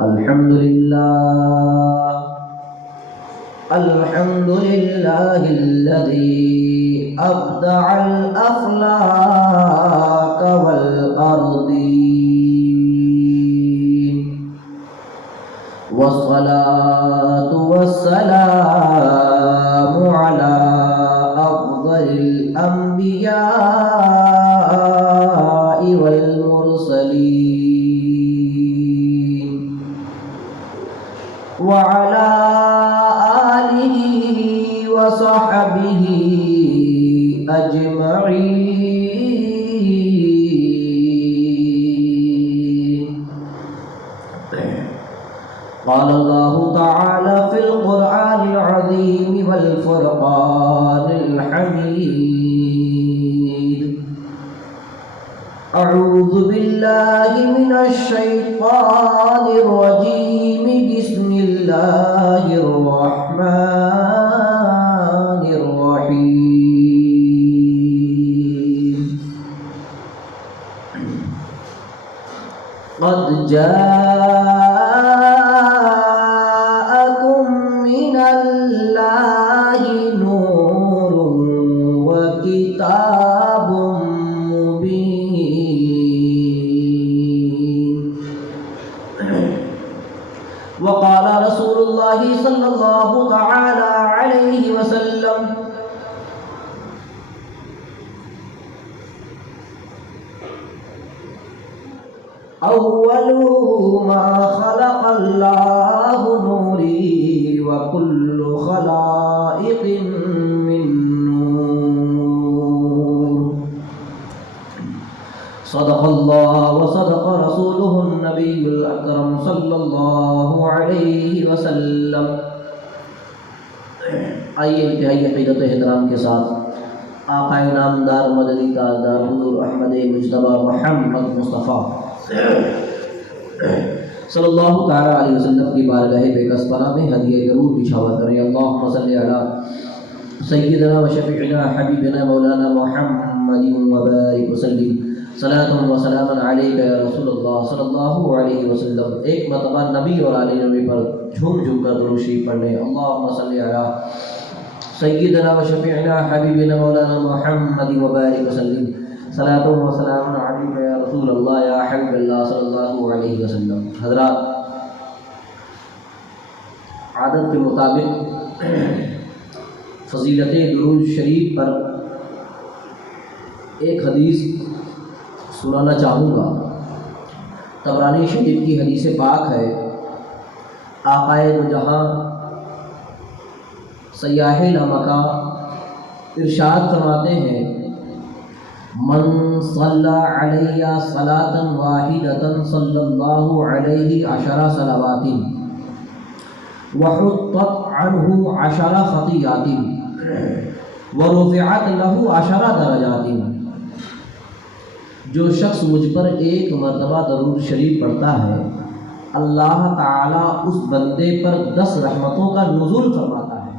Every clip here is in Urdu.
الحمد لله الذي أبدع الأفلاك والأرضين، والصلاة والسلام على أفضل الأنبياء والمرسلين، وعلى آله وصحبه أجمعين. قال الله تعالى في القرآن العظيم والفرقان الحميد: أعوذ بالله من الشيطان الرجيم، بسم الله الرحمن الرحيم. قد جاءكم من الله نور وكتاب مبين. وقال رسول الله صلى الله تعالى عليه وسلم: أول ما خلق الله نوري، وكل خلائق من نور. صدق الله وصدق رسوله النبي الأكرم صلی اللہ علیہ وسلم. آئیے انتہائی عقیدت و احترام کے ساتھ آقا نامدار مدنی تاجدار حضور احمد مجتبی محمد مصطفیٰ صلی اللہ تعالیٰ علیہ وسلم کی بارگاہ بیکس پناہ میں ہدیہ درود بچھاوا کریں. اللہم صلی علی سیدنا و شفیعنا حبیبنا مولانا محمد وبارک وسلم. صلاۃ و سلام علیک یا رسول اللہ صلی اللہ علیہ وسلم. ایک مرتبہ نبی اور آل نبی پر جھوم جھوم کر درود شریف پڑھ لیں. اللہم صلی علی سیدنا و شفیعنا حبیبنا مولانا محمد وبارک وسلم. صلاۃ و سلام علیک یا رسول اللہ یا حبیب اللہ صلی اللہ علیہ وسلم. حضرات، عادت کے مطابق فضیلت درود شریف پر ایک حدیث سنانا چاہوں گا. طبرانی شریف کی حدیث پاک ہے. آقائے دو جہاں سیاح لامکاں ارشاد فرماتے ہیں: من صلی علیہ صلاۃ واحدۃ صلی اللہ علیہ 10 صلوات وحطت عنہ 10 خطیئات ورفعت لہ 10 درجات. جو شخص مجھ پر ایک مرتبہ درود شریف پڑھتا ہے، اللہ تعالیٰ اس بندے پر 10 رحمتوں کا نزول فرماتا ہے.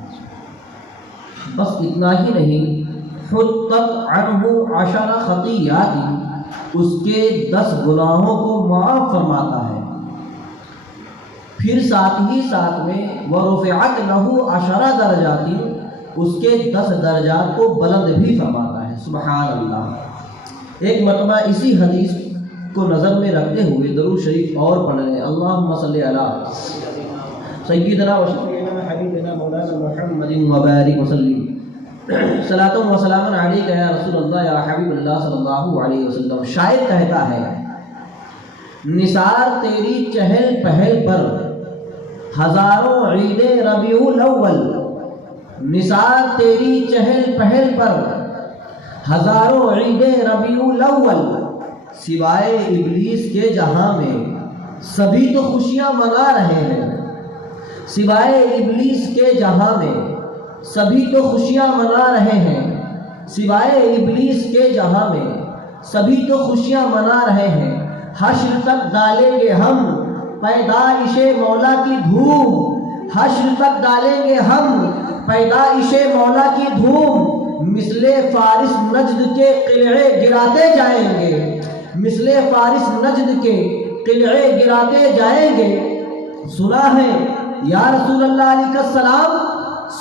بس اتنا ہی نہیں، حطت عنہ 10 خطیئات، اس کے 10 گناہوں کو معاف فرماتا ہے. پھر ساتھ ہی ساتھ میں ورفعت لہ 10 درجات، اس کے 10 درجات کو بلند بھی فرماتا ہے. سبحان اللہ. ایک مرتبہ اسی حدیث کو نظر میں رکھتے ہوئے درود شریف اور پڑھ لیں. اللہم صلی علی سیدنا و شفیعنا حبیبنا مولانا محمد وبارک وسلم. صلاۃ و سلام علیک یا رسول اللہ یا حبیب اللہ صلی اللہ علیہ وسلم. شاعر کہتا ہے: نثار تیری چہل پہل پر ہزاروں عید ربیع الاول. نثار تیری چہل پہل پر ہزاروں عید ربیع الاول. سوائے ابلیس کے جہاں میں سبھی تو خوشیاں منا رہے ہیں. سوائے ابلیس کے جہاں میں سبھی تو خوشیاں منا رہے ہیں. سوائے ابلیس کے جہاں میں سبھی تو خوشیاں منا رہے ہیں. حشر تک ڈالیں گے ہم پیدائش مولا کی دھوم. حشر تک ڈالیں گے ہم پیدائش مولا کی دھوم. مثل فارس نجد کے قلعے گراتے جائیں گے. مثل فارس نجد کے قلعے گراتے جائیں گے. سنا ہے یا رسول اللہ علیہ السلام،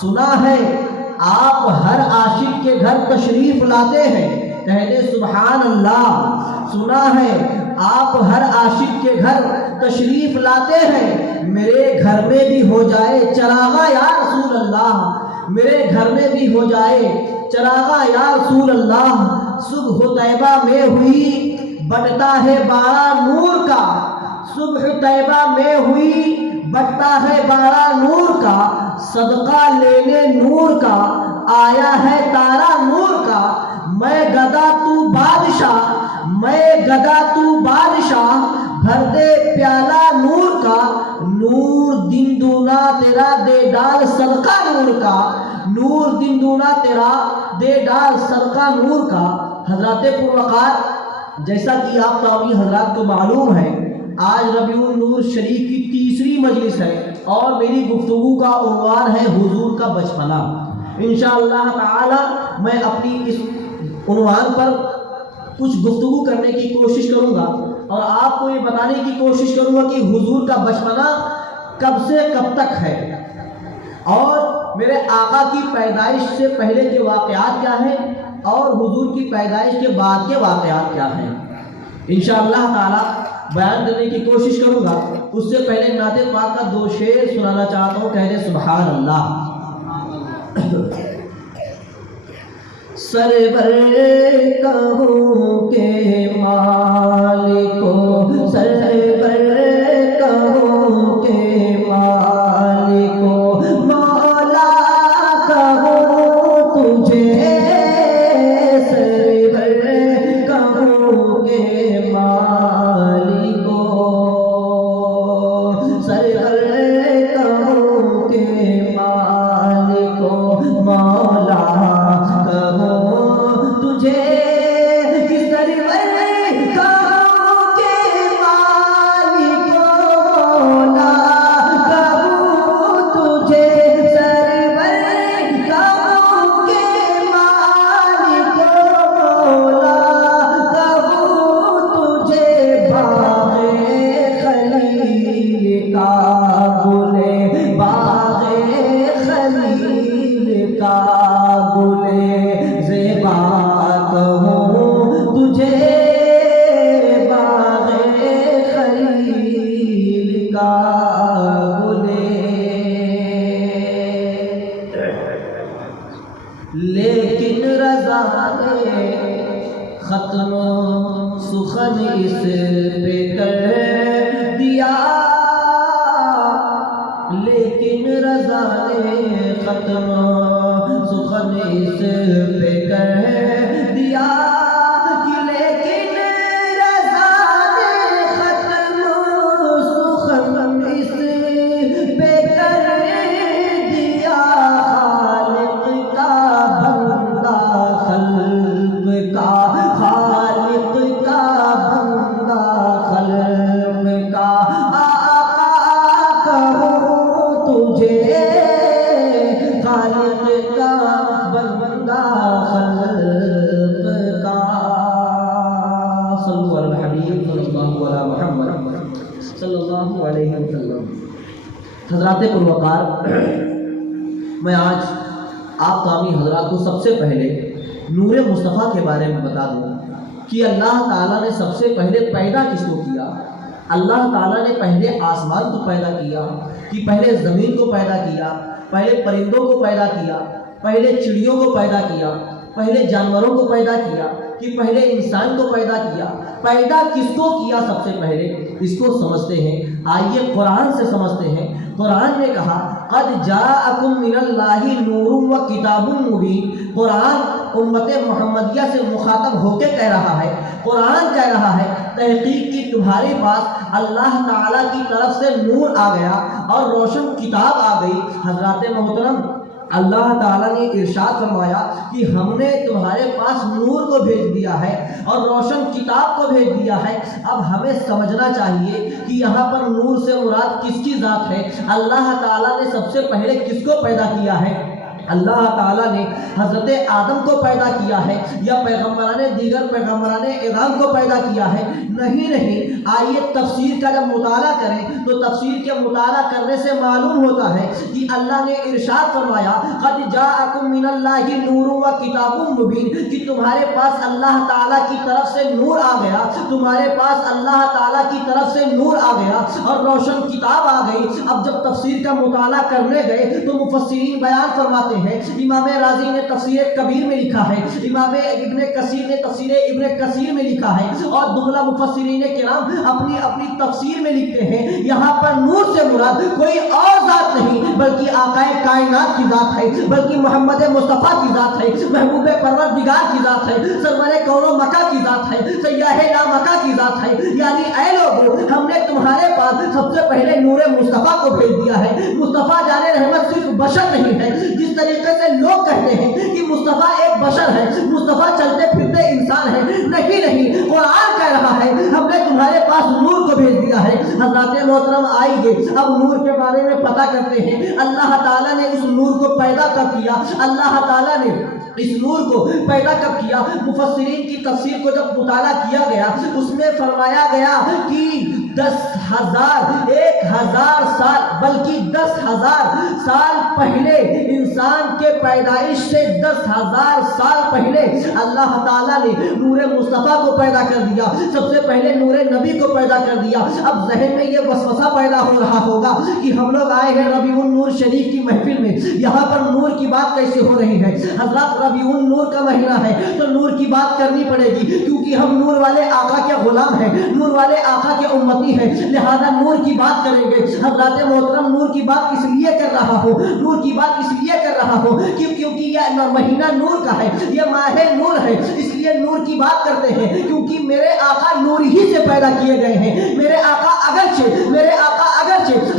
سنا ہے آپ ہر عاشق کے گھر تشریف لاتے ہیں، کہنے سبحان اللہ۔ سنا ہے آپ ہر عاشق کے گھر تشریف لاتے ہیں، میرے گھر میں بھی ہو جائے چراغاں یا رسول اللہ، میرے گھر میں بھی ہو جائے چراغاں یا رسول اللہ۔ صبح طیبہ میں ہوئی بٹتا ہے بارہ نور کا، صبح طیبہ میں ہوئی بٹتا ہے بارہ نور کا، صدقہ لینے نور کا آیا ہے تارا نور کا۔ میں گدا تو بادشاہ، میں گدا تو بادشاہ، بھر دے پیالہ نور کا، نور دن دونا تیرا دے ڈال صدقہ نور کا، نور دن دونا تیرا دے ڈال صدقہ نور کا۔ حضرات پروقار، جیسا کہ آپ تمام حضرات کو معلوم ہے، آج ربیع النور شریف کی تیسری مجلس ہے اور میری گفتگو کا عنوان ہے حضور کا بچپنا۔ انشاءاللہ تعالی میں اپنی اس عنوان پر کچھ گفتگو کرنے کی کوشش کروں گا اور آپ کو یہ بتانے کی کوشش کروں گا کہ حضور کا بچپنا کب سے کب تک ہے اور میرے آقا کی پیدائش سے پہلے کے واقعات کیا ہیں اور حضور کی پیدائش کے بعد کے واقعات کیا ہیں۔ انشاءاللہ تعالی بیان کرنے کی کوشش کروں گا، اس سے پہلے نعت پاک کا دو شعر سنانا چاہتا ہوں، کہہ دے سبحان اللہ۔ سرور کہوں کے مالکو، سرور کہوں کے مالکو، مولا کہوں تجھے، سرور کہوں کے مالکو، سرور کہوں کے مالکو، مولا لیکن رضا نے ختم سخن اس پہ کر دیا، لیکن رضا نے ختم سخن اس پہ کر دیا، لیکن رضا نے ختم سخن اس پہ کر دیا، خالق کا بندہ خلق کا، خالق کا بندہ خلق کا، آقا کہوں تجھے، خالق کا بندہ خلق کا۔ صلو علی الحبیب صلی اللہ علیہ محمد صلی اللہ علیہ وسلم۔ حضرات پروقار، میں آج آپ تمام حضرات کو سب سے پہلے نور مصطفیٰ کے بارے میں بتا دوں کہ اللہ تعالیٰ نے سب سے پہلے پیدا کس کو کیا۔ اللہ تعالیٰ نے پہلے آسمان کو پیدا کیا، کہ پہلے زمین کو پیدا کیا، پہلے پرندوں کو پیدا کیا، پہلے چڑیوں کو پیدا کیا، پہلے جانوروں کو پیدا کیا، کہ پہلے انسان کو پیدا کیا۔ پیدا کس کو کیا سب سے پہلے، اس کو سمجھتے ہیں۔ آئیے قرآن سے سمجھتے ہیں۔ قرآن نے کہا قد جاءکم من اللہ نور و کتاب مبین۔ قرآن امت محمدیہ سے مخاطب ہو کے کہہ رہا ہے، قرآن کہہ رہا ہے تحقیق کی تمہارے پاس اللہ تعالیٰ کی طرف سے نور آ گیا اور روشن کتاب آ گئی۔ حضرات محترم، اللہ تعالیٰ نے ارشاد فرمایا کہ ہم نے تمہارے پاس نور کو بھیج دیا ہے اور روشن کتاب کو بھیج دیا ہے۔ اب ہمیں سمجھنا چاہیے کہ یہاں پر نور سے مراد کس کی ذات ہے۔ اللہ تعالیٰ نے سب سے پہلے کس کو پیدا کیا ہے؟ اللہ تعالیٰ نے حضرت آدم کو پیدا کیا ہے یا دیگر پیغمبران اعظام کو پیدا کیا ہے؟ نہیں، آئیے تفسیر کا جب مطالعہ کریں تو تفسیر کے مطالعہ کرنے سے معلوم ہوتا ہے کہ اللہ نے ارشاد فرمایا قد جاءکم من اللہ نور و کتاب مبین، کہ تمہارے پاس اللہ تعالیٰ کی طرف سے نور آ گیا، تمہارے پاس اللہ تعالیٰ کی طرف سے نور آ گیا اور روشن کتاب آ گئی۔ اب جب تفسیر کا مطالعہ کرنے گئے تو مفسرین بیان فرماتے ہیں، امام رازی نے تفسیر کبیر میں لکھا ہے، امام ابن کثیر نے تفسیر ابن کثیر میں لکھا ہے، اور دوسرا مفسرین کرام اپنی اپنی تفسیر میں لکھتے ہیں یہاں پر نور سے مراد کوئی اور ذات نہیں بلکہ آقا کائنات کی ذات ہے، بلکہ محمد مصطفیٰ کی ذات ہے، محبوب پروردگار کی ذات ہے، سرور کون و مکہ کی ذات ہے، سیاح لا مکہ کی ذات ہے۔ یعنی اے لوگو، ہم نے تمہارے پاس سب سے پہلے نور مصطفیٰ کو بھیج دیا ہے۔ مصطفیٰ جان رحمت صرف بشر نہیں ہے جس طریقے سے لوگ کہتے ہیں کہ مصطفیٰ ایک بشر ہے، مصطفیٰ چلتے پھرتے انسان ہے، نہیں، قرآن کہہ رہا ہے ہم نے تمہارے پاس نور کو بھیج دیا ہے۔ حضرات محترم آئیے اب نور کے بارے میں پتہ کرتے ہیں اللہ تعالیٰ نے اس نور کو پیدا کب کیا، اللہ تعالیٰ نے اس نور کو پیدا کب کیا؟ مفسرین کی تفسیر کو جب مطالعہ کیا گیا اس میں فرمایا گیا کہ 10,000 1000 سال بلکہ 10,000 سال پہلے، انسان کے پیدائش سے 10,000 سال پہلے اللہ تعالیٰ نے نور مصطفیٰ کو پیدا کر دیا، سب سے پہلے نور نبی کو پیدا کر دیا۔ اب ذہن میں یہ وسوسہ پیدا ہو رہا ہوگا کہ ہم لوگ آئے ہیں ربیع النور شریف کی محفل میں، یہاں پر نور کی بات کیسے ہو رہی ہے؟ حضرات ربیع النور کا مہینہ ہے تو نور کی بات کرنی پڑے گی، کیونکہ ہم نور والے آقا کے غلام ہیں، نور والے آقا کے امتی ہیں، لہذا نور کی بات کریں گے۔ حضرات محترم نور کی بات اس لیے کر رہا ہو، نور کی بات اس لیے کر رہا ہو کیونکہ یہ مہینہ نور کا ہے، یہ ماہ نور ہے، اس لیے نور کی بات کرتے ہیں کیونکہ میرے آقا نور ہی سے پیدا کیے گئے ہیں۔ میرے آقا اگرچہ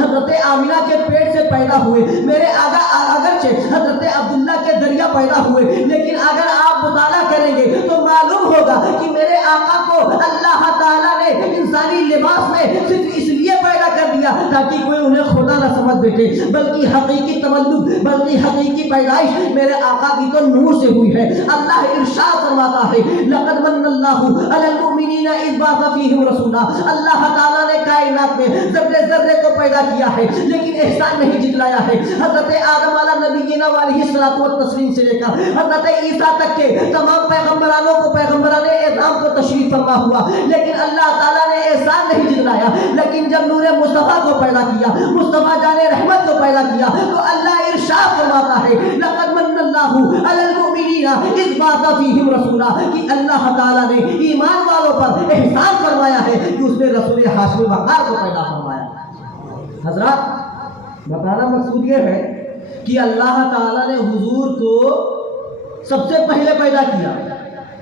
حضرت آمینہ کے پیٹ سے پیدا ہوئے، میرے آقا اگرچہ حضرت عبداللہ کے ذریعہ پیدا ہوئے، لیکن اگر آپ مطالعہ کریں گے تو معلوم ہوگا کہ میرے آقا کو اللہ تعالیٰ نے انسانی لباس میں صرف اس لیے پیدا کر دیا تاکہ کوئی انہیں خدا نہ سمجھ بیٹھے، بلکہ حقیقی تولد، بلکہ حقیقی پیدائش میرے آقا کی تو نور سے ہوئی ہے۔ اللہ ارشاد فرماتا ہے لقد من اللہ علی المؤمنین اذ بعث فیہم رسولا، اللہ تعالیٰ نے کائنات میں ذرے ذرے کو پیدا کیا ہے لیکن احسان نہیں جتلایا ہے۔ حضرت آدم علیہ نبینا علیہ الصلوۃ والتسلیم سے لے کر حضرت عیسیٰ تک کے تمام پیغمبرانوں کو، پیغمبران اعظام کو تشریف فرما ہوا، لیکن اللہ تعالیٰ نے احسان نہیں جتلایا۔ لیکن جب نور مصطفیٰ کو پیدا کیا، مصطفیٰ جان رحمت کو پیدا کیا تو اللہ ارشاد فرماتا ہے لقد من اللہ علی المؤمنین اذ بعث فیہم رسولا، کہ اللہ تعالیٰ نے ایمان والوں پر احسان فرمایا ہے کہ اس نے رسول ہاشمی وقار کو پیدا فرمایا۔ حضرات بتانا مقصود یہ ہے کہ اللہ تعالیٰ نے حضور کو سب سے پہلے پیدا کیا،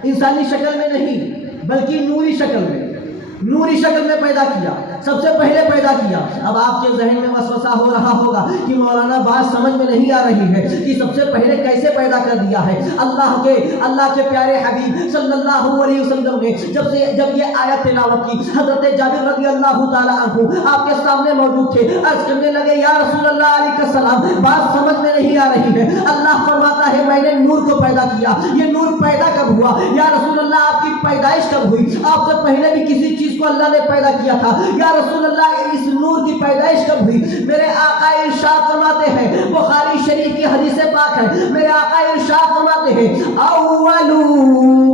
انسانی شکل میں نہیں بلکہ نوری شکل میں پیدا کیا، سب سے پہلے پیدا کیا۔ اب آپ کے ذہن میں وسوسہ ہو رہا ہوگا کہ مولانا بات سمجھ میں نہیں آ رہی ہے کہ سب سے پہلے کیسے پیدا کر دیا ہے۔ اللہ کے پیارے حبیب صلی اللہ علیہ وسلم نے جب یہ آیت تلاوت کی، حضرت جابر رضی اللہ تعالی عنہ آپ کے سامنے موجود تھے، عرض کرنے لگے یا رسول اللہ علیہ السلام بات سمجھ میں نہیں آ رہی ہے۔ اللہ فرماتا ہے میں نے نور کو پیدا کیا، یہ نور پیدا کب ہوا؟ یا رسول اللہ آپ کی پیدائش کب ہوئی؟ آپ سے پہلے بھی کسی چیز کو اللہ نے پیدا کیا تھا، یا رسول اللہ اس نور کی پیدائش کب ہوئی؟ میرے آقا ارشاد فرماتے ہیں، بخاری شریف کی حدیث پاک ہے، میرے آقا ارشاد فرماتے ہیں اول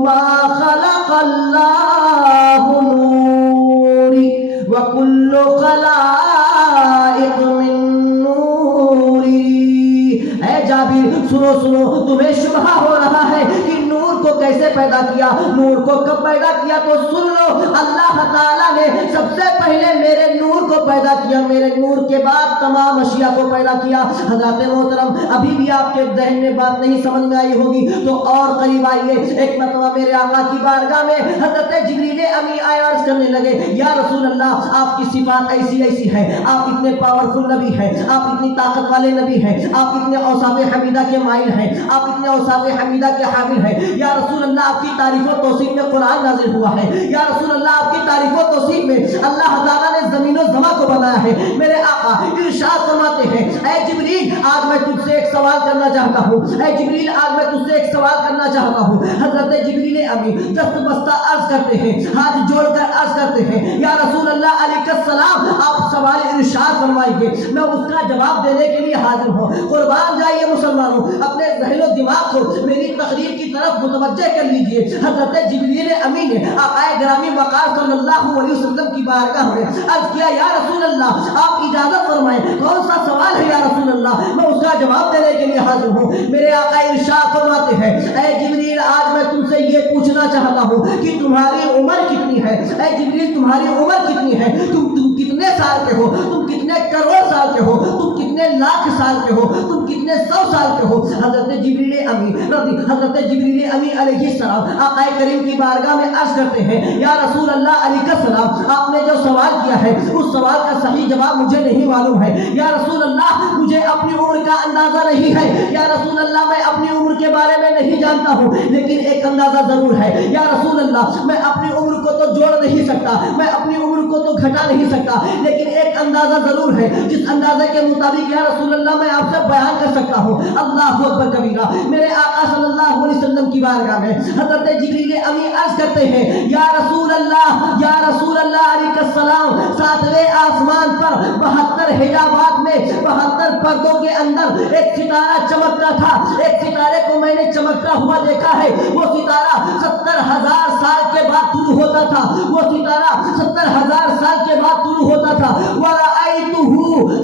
ما خلق اللہ نوری وکل خلائق من نوری۔ اے جابر سنو، تمہیں شبہ ہو رہا ہے کہ نور کو کیسے پیدا کیا، نور کو کب پیدا کیا؟ تو سن لو، اللہ تعالیٰ نے سب سے پہلے میرے نور کو پیدا کیا، میرے نور کے بعد تمام اشیاء کو پیدا کیا۔ حضرات محترم ابھی بھی آپ کے ذہن میں بات نہیں سمجھ میں آئی ہوگی تو اور قریب آئیے۔ ایک مرتبہ میرے آقا کی بارگاہ میں حضرت جبریل امی آئے، عرض کرنے لگے یا رسول اللہ آپ کی صفات ایسی ہے، آپ اتنے پاورفل نبی ہیں، آپ اتنی طاقت والے نبی ہیں، آپ اتنے اوصاف حمیدہ کے مائل ہیں، آپ اتنے اوصاف حمیدہ کے حامل ہیں، یا رسول اللہ آپ کی تعریف و توصیف میں قرآن نازل ہوا ہے، یا رسول اللہ آپ کی تعریف و توصیف میں اللہ تعالیٰ نے زمین و زماں کو کو بنایا ہے۔ میرے آقا ارشاد فرماتے ہیں اے جبریل آج میں تجھ سے ایک سوال کرنا چاہتا ہوں، اے جبریل آج میں تجھ سے ایک سوال کرنا چاہتا ہوں۔ حضرت جبریل امین دست بستہ عرض کرتے ہیں، ہاتھ جوڑ کر عرض کرتے ہیں یا رسول اللہ علیہ السلام آپ سوال ارشاد فرمائیں گے، میں اس کا جواب دینے کے لیے حاضر ہوں۔ قربان جائیے مسلمانوں، اپنے ذہن و دماغ کو میری تقریر کی طرف متوجہ کر لیجئے۔ حضرت جبریل امین نے آقا گرامی وقار صلی اللہ علیہ وسلم کی بارگاہ میں عرض کیا یا رسول اللہ آپ اجازت فرمائیں، کون سا سوال ہے یا رسول اللہ، میں اس کا جواب دینے کے لیے حاضر ہوں۔ میرے آقا ارشاد فرماتے ہیں اے جبریل آج میں تم سے یہ پوچھنا چاہتا ہوں کہ تمہاری عمر کتنی ہے؟ اے جبریل تمہاری عمر کتنی ہے؟ تم کتنے سال کے ہو؟ تم کتنے کروڑ سال کے ہو؟ تم کتنے لاکھ سال کے ہو؟ تم کتنے 100 سال کے ہو؟ حضرت جبریل امین علیہ السلام آقا کریم کی بارگاہ میں عرض کرتے ہیں یا رسول اللہ علیہ السلام آپ نے جو سوال کیا ہے اس سوال کا صحیح جواب مجھے نہیں معلوم ہے یا رسول اللہ، مجھے اپنی عمر کا اندازہ نہیں ہے یا رسول اللہ، میں اپنی عمر کے بارے میں نہیں جانتا ہوں، لیکن ایک اندازہ ضرور ہے یا رسول اللہ، میں اپنی عمر کو تو جوڑ نہیں سکتا، میں اپنی عمر کو تو گھٹا نہیں سکتا، لیکن ایک اندازہ ضرور ہے جس اندازے کے مطابق یا رسول اللہ میں آپ سے بیان کر سکتا ہوں۔ اللہ اکبر کبیرہ۔ میرے آقا صلی اللہ علیہ وسلم کی بارگاہ میں حضرت جبریل امین عرض کرتے ہیں یا رسول اللہ علیہ السلام 7ویں آسمان پر 72 حجابات میں 72 پردوں کے اندر ایک ستارہ چمکتا تھا، ایک ستارے کو میں نے چمکتا ہوا دیکھا ہے، وہ ستارہ 70,000 سال کے بعد طلوع ہوتا تھا، وہ ستارہ 70,000 سال کے بعد طلوع ہوتا تھا۔ وَرَأَيْتُهُ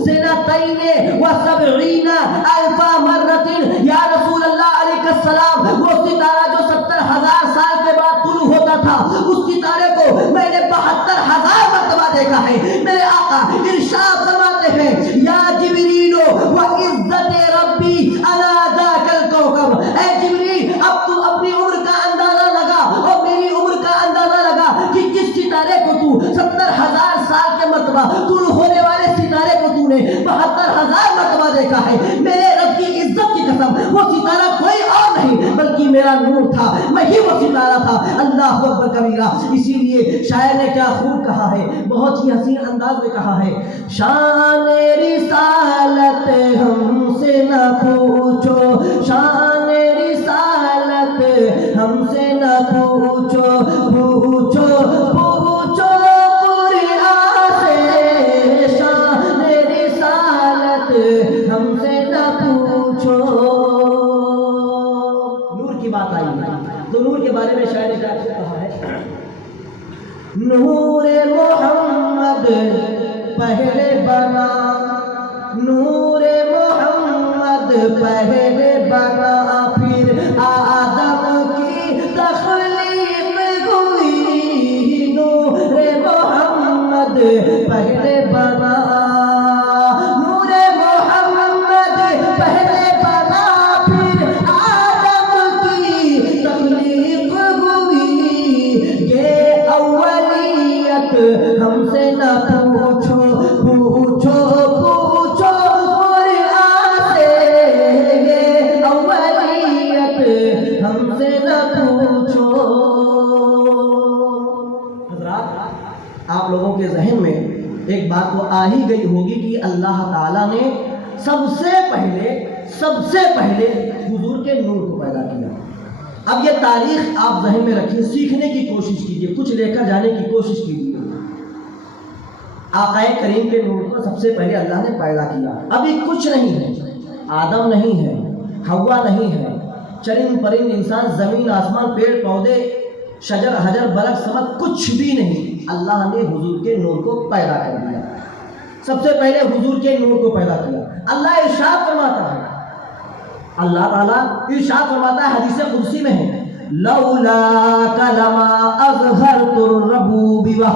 سِنَتَيْنِ وَسَبْعِينَ أَلْفَ مَرَّةٍ یا رسول اللہ علیہ السلام وہ ستارہ جو 70,000 سال کے بعد طلوع ہوتا تھا اس ستارے کو میں نے 72,000 مرتبہ دیکھا ہے۔ میرے آقا ارشاد فرماتے ہیں یا جبریل وعزت ربی علی ذاک الکوكب، اے جبریل اب تو اپنی عمر کا اندازہ لگا اور میری عمر کا اندازہ لگا کہ جس ستارے کو تو 70,000 سال کے مرتبہ طلوع ہونے والے ستارے کو تو نے 72,000 مرتبہ دیکھا ہے، میرے رب کی عزت کی قسم وہ ستارہ کوئی اور نہیں بلکہ میرا نور تھا، میں ہی وہ ستارہ تھا۔ اللہ اکبر کبیرہ۔ اسی لیے شاعر نے کیا خوب کہا ہے، بہت ہی حسین انداز میں کہا ہے، شان رسالت ہم سے نہ پوچھو، شان رسالت ہم سے نہ پوچھو، پوچھو پوچھو قرآن سے، شان رسالت ہم سے نہ پوچھو۔ نور کی بات آئی تو نور کے بارے میں شاعر نے کیا کہا ہے، نور محمد پہلے بنا، نور محمد پہلے بنا، پھر آدم کی تخلیق ہوئی، نور محمد پہلے بنا، نور محمد پہلے بنا، پھر آدم کی تخلیق ہوئی، یہ اولیت ہم سے نہ پوچھو، پوچھو پوچھو قرآن سے، یہ اولیت ہم سے نہ پوچھو۔ حضرات آپ لوگوں کے ذہن میں ایک بات تو آ ہی گئی ہوگی کہ اللہ تعالیٰ نے سب سے پہلے حضور کے نور کو پیدا کیا۔ اب یہ تاریخ آپ ذہن میں رکھیے، سیکھنے کی کوشش کیجیے، کچھ لے کر جانے کی کوشش کیجیے۔ آقا کریم کے نور کو سب سے پہلے اللہ نے پیدا کیا، ابھی کچھ نہیں ہے، آدم نہیں ہے، حوا نہیں ہے، چرند پرند انسان، زمین آسمان، پیڑ پودے، شجر حجر برگ سمت کچھ بھی نہیں، اللہ نے حضور کے نور کو پیدا کر دیا، سب سے پہلے حضور کے نور کو پیدا کیا۔ اللہ ارشاد فرماتا ہے، اللہ تعالیٰ ارشاد فرماتا ہے، حدیث قدسی میں ہے، لولا کلما اظہرت الربوبیہ،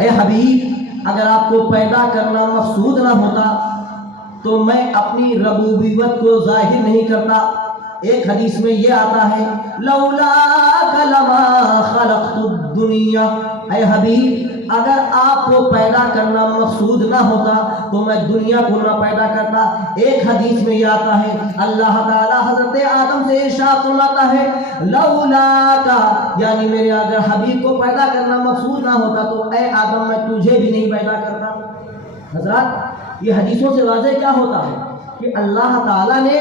اے حبیب اگر آپ کو پیدا کرنا مقصود نہ ہوتا تو میں اپنی ربوبیت کو ظاہر نہیں کرتا۔ ایک حدیث میں یہ آتا ہے، لولا کلما خلقت الدنیا، اے حبیب اگر آپ کو پیدا کرنا مقصود نہ ہوتا تو میں دنیا کو نہ پیدا کرتا۔ ایک حدیث میں یہ آتا ہے اللہ تعالیٰ حضرت آدم سے ارشاد فرماتا ہے لولا کا، یعنی میرے اگر حبیب کو پیدا کرنا مقصود نہ ہوتا تو اے آدم میں تجھے بھی نہیں پیدا کرتا۔ حضرات یہ حدیثوں سے واضح کیا ہوتا ہے کہ اللہ تعالیٰ نے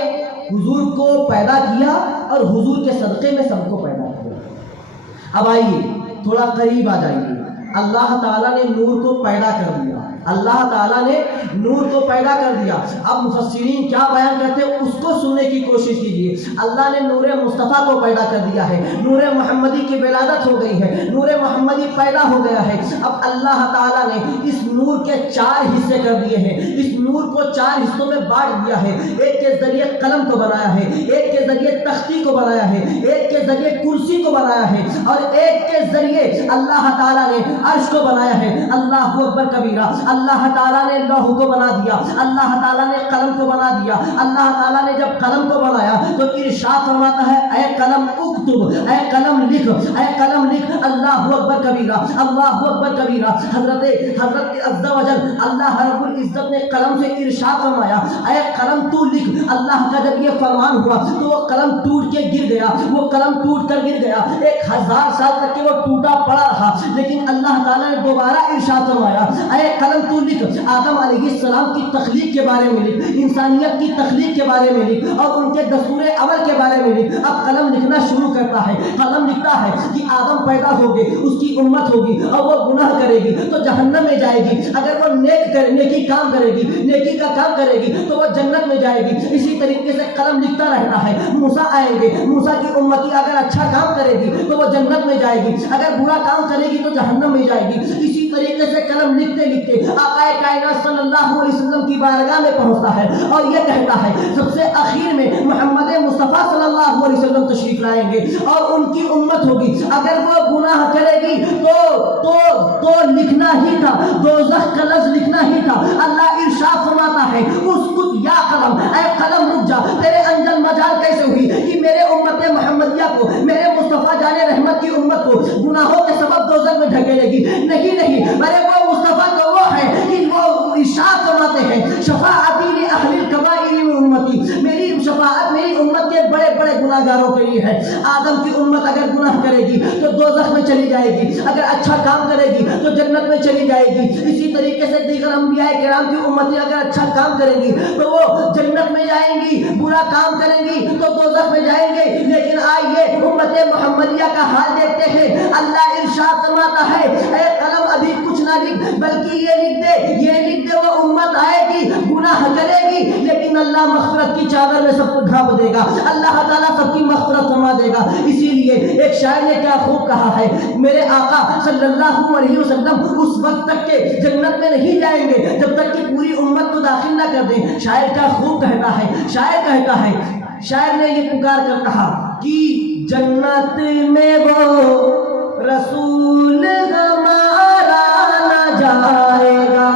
حضور کو پیدا کیا اور حضور کے صدقے میں سب کو پیدا کیا۔ اب آئیے تھوڑا قریب آ جائیے، اللہ تعالیٰ نے نور کو پیدا کر دیا، اللہ تعالیٰ نے نور کو پیدا کر دیا۔ اب مفسرین کیا بیان کرتے ہیں اس کو سننے کی کوشش کیجیے۔ اللہ نے نور مصطفیٰ کو پیدا کر دیا ہے، نور محمدی کی ولادت ہو گئی ہے، نور محمدی پیدا ہو گیا ہے۔ اب اللہ تعالیٰ نے اس نور کے 4 حصے کر دیے ہیں، اس نور کو 4 حصوں میں بانٹ دیا ہے۔ ایک کے ذریعے قلم کو بنایا ہے، ایک کے ذریعے تختی کو بنایا ہے، ایک کے ذریعے کرسی کو بنایا ہے، اور ایک کے ذریعے اللہ تعالیٰ نے عرش کو بنایا ہے۔ اللہ اکبر کبیرہ۔ اللہ تعالیٰ نے لوح کو بنا دیا، اللہ تعالیٰ نے قلم کو بنا دیا۔ اللہ تعالیٰ نے جب قلم کو بنایا تو ارشاد فرماتا ہے اے قلم اکتب، اے قلم لکھ، اے قلم لکھ۔ اللہ اکبر کبیرہ، اللہ اکبر کبیرہ۔ حضرت عز و جل اللہ رب العزت نے قلم سے ارشاد فرمایا اے قلم تو لکھ۔ اللہ کا جب یہ فرمان ہوا تو وہ قلم ٹوٹ کے گر گیا، وہ قلم ٹوٹ کر گر گیا۔ 1000 سال تک کہ وہ ٹوٹا پڑا رہا، لیکن اللہ تعالیٰ نے دوبارہ ارشاد فرمایا اے قلم تو لکھ۔ آدم علیہ السلام کی تخلیق کے بارے میں لکھ، انسانیت کی تخلیق کے بارے میں لکھ، اور ان کے دستور عمل کے بارے میں لکھ۔ اب قلم لکھنا شروع کرتا ہے، قلم لکھتا ہے کہ آدم پیدا ہوگے، اس کی امت ہوگی اور وہ گناہ کرے گی تو جہنم میں جائے گی، اگر وہ نیکی کام کرے گی، نیکی کا کام کرے گی تو وہ جنت میں جائے گی۔ اسی طریقے سے قلم لکھتا رہتا ہے۔ موسیٰ آئیں گے، موسیٰ کی امتی اگر اچھا کام کرے گی تو وہ جنت میں جائے گی، اگر برا کام کرے گی تو جہنم میں جائے گی۔ اسی طریقے سے قلم لکھتے لکھتے آقا کائنات صلی اللہ علیہ وسلم کی بارگاہ میں پہنچتا ہے اور یہ کہتا ہے سب سے اخیر میں محمد مصطفیٰ صلی اللہ علیہ وسلم تشریف لائیں گے اور ان کی امت ہوگی، اگر وہ گناہ کرے گی تو لکھنا ہی تھا، دوزخ کا لفظ لکھنا ہی تھا۔ اللہ ارشاد فرماتا ہے اسکت یا قلم، اے قلم رک جا۔ تیرے انجل مجال کیسے ہوئی کہ میرے امت محمدیہ کو، میرے مصطفیٰ جان رحمت کی امت کو گناہوں کے سبب دوزخ میں ڈھکیلے گی؟ نہیں، ارے وہ مصطفیٰ کا وہ ہے کہ وہ ارشاد فرماتے ہیں شفاعتی لأہل الکبائر من امتی، میری شفاعت میری امت کے بڑے بڑے گناہ گاروں کے لیے ہے۔ آدم کی امت اگر گناہ کرے گی تو دوزخ میں چلی جائے گی، اگر اچھا کام کرے گی تو جنت میں چلی جائے گی۔ اسی طریقے سے دیگر انبیاء کرام کی امتیں اگر اچھا کام کریں گی تو وہ جنت میں جائیں گی، برا کام کریں گی تو دوزخ میں جائیں گے۔ لیکن آئیے امت محمدیہ کا حال دیکھتے ہیں۔ اللہ ارشاد فرماتا ہے اے قلم ابھی کچھ نہ لکھ، بلکہ یہ لکھ دے وہ امت آئے گی، گناہ کرے گی، لیکن اللہ مغفرت کی چادر میں سب کو ڈھانپ دے گا، اللہ تعالیٰ سب کی مغفرت فرما دے گا۔ اسی لیے ایک شاعر نے کیا خوب کہا ہے، میرے آقا صلی اللہ علیہ وسلم اس وقت تک کہ جنت میں نہیں جائیں گے جب تک کہ پوری امت کو داخل نہ کر دیں۔ شاعر کیا خوب کہتا ہے، شاعر کہتا ہے، شاعر نے یہ پکار کر کہا کہ جنت میں وہ رسول ہمارا نہ جائے گا،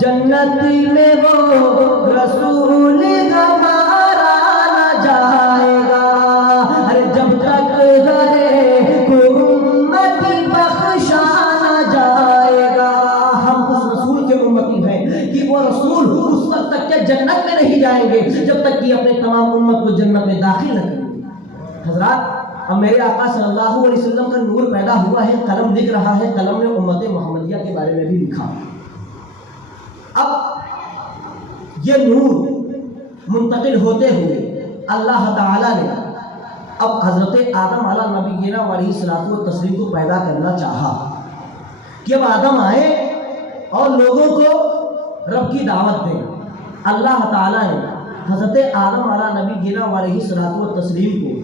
جنت میں وہ رسول ہمارا نہ جائے گا، ارے جب تک ہرے کو امتی بخشا نہ جائے گا۔ ہم اس رسول کے امتی ہیں کہ وہ رسول اس وقت تک کہ جنت میں نہیں جائیں گے جب تک کہ اپنے تمام امت کو جنت میں داخل نہ کریں گے۔ حضرات اب میرے آقا صلی اللہ علیہ وسلم کا نور پیدا ہوا ہے، قلم لکھ رہا ہے، قلم نے امت محمدیہ کے بارے میں بھی لکھا۔ اب یہ نور منتقل ہوتے ہوئے اللہ تعالیٰ نے اب حضرت آدم علیہ نبینا علیہ الصلوۃ والتسلیم کو پیدا کرنا چاہا کہ اب آدم آئے اور لوگوں کو رب کی دعوت دیں۔ اللہ تعالیٰ نے حضرت آدم علیہ نبینا علیہ الصلوۃ والتسلیم کو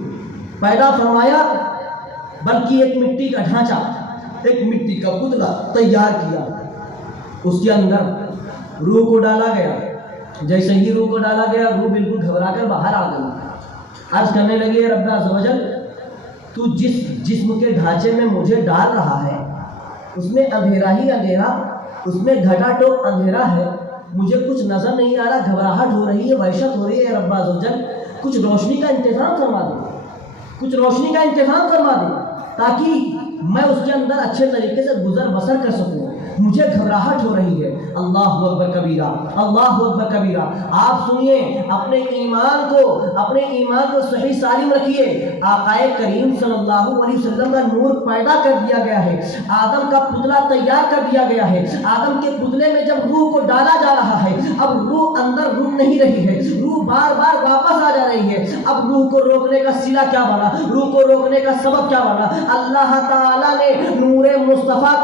پیدا فرمایا، بلکہ ایک مٹی کا ڈھانچہ، ایک مٹی کا پتلا تیار کیا، اس کے اندر روح کو ڈالا گیا۔ جیسے ہی روح کو ڈالا گیا روح بالکل گھبرا کر باہر آ گئی، عرض کرنے لگی رب عز و جل تو جس جسم کے ڈھانچے میں مجھے ڈال رہا ہے اس میں اندھیرا ہی اندھیرا، اس میں گھٹا ٹوپ اندھیرا ہے، مجھے کچھ نظر نہیں آ رہا، گھبراہٹ ہو رہی ہے، وحشت ہو رہی ہے، رب عز و جل کچھ روشنی کا انتظام فرما دے، کچھ روشنی کا انتظام فرما دے تاکہ میں اس کے اندر اچھے طریقے سے گزر بسر کر سکوں، مجھے گھبراہٹ ہو رہی ہے۔ اللہ اکبر کبیرہ، اللہ اکبر کبیرہ۔ آپ سنیے، اپنے ایمان کو صحیح سالم رکھیے۔ آقا کریم صلی اللہ علیہ وسلم کا نور پیدا کر دیا گیا ہے، آدم کا پتلا تیار کر دیا گیا ہے۔ آدم کے پتلے میں جب روح کو ڈالا جا رہا ہے، اب روح اندر روح نہیں رہی ہے، روح بار بار واپس آ جا رہی ہے۔ اب روح کو روکنے کا صلہ کیا بنا، روح کو روکنے کا سبب کیا بنا؟ اللہ تعالیٰ نے نور مصطفیٰ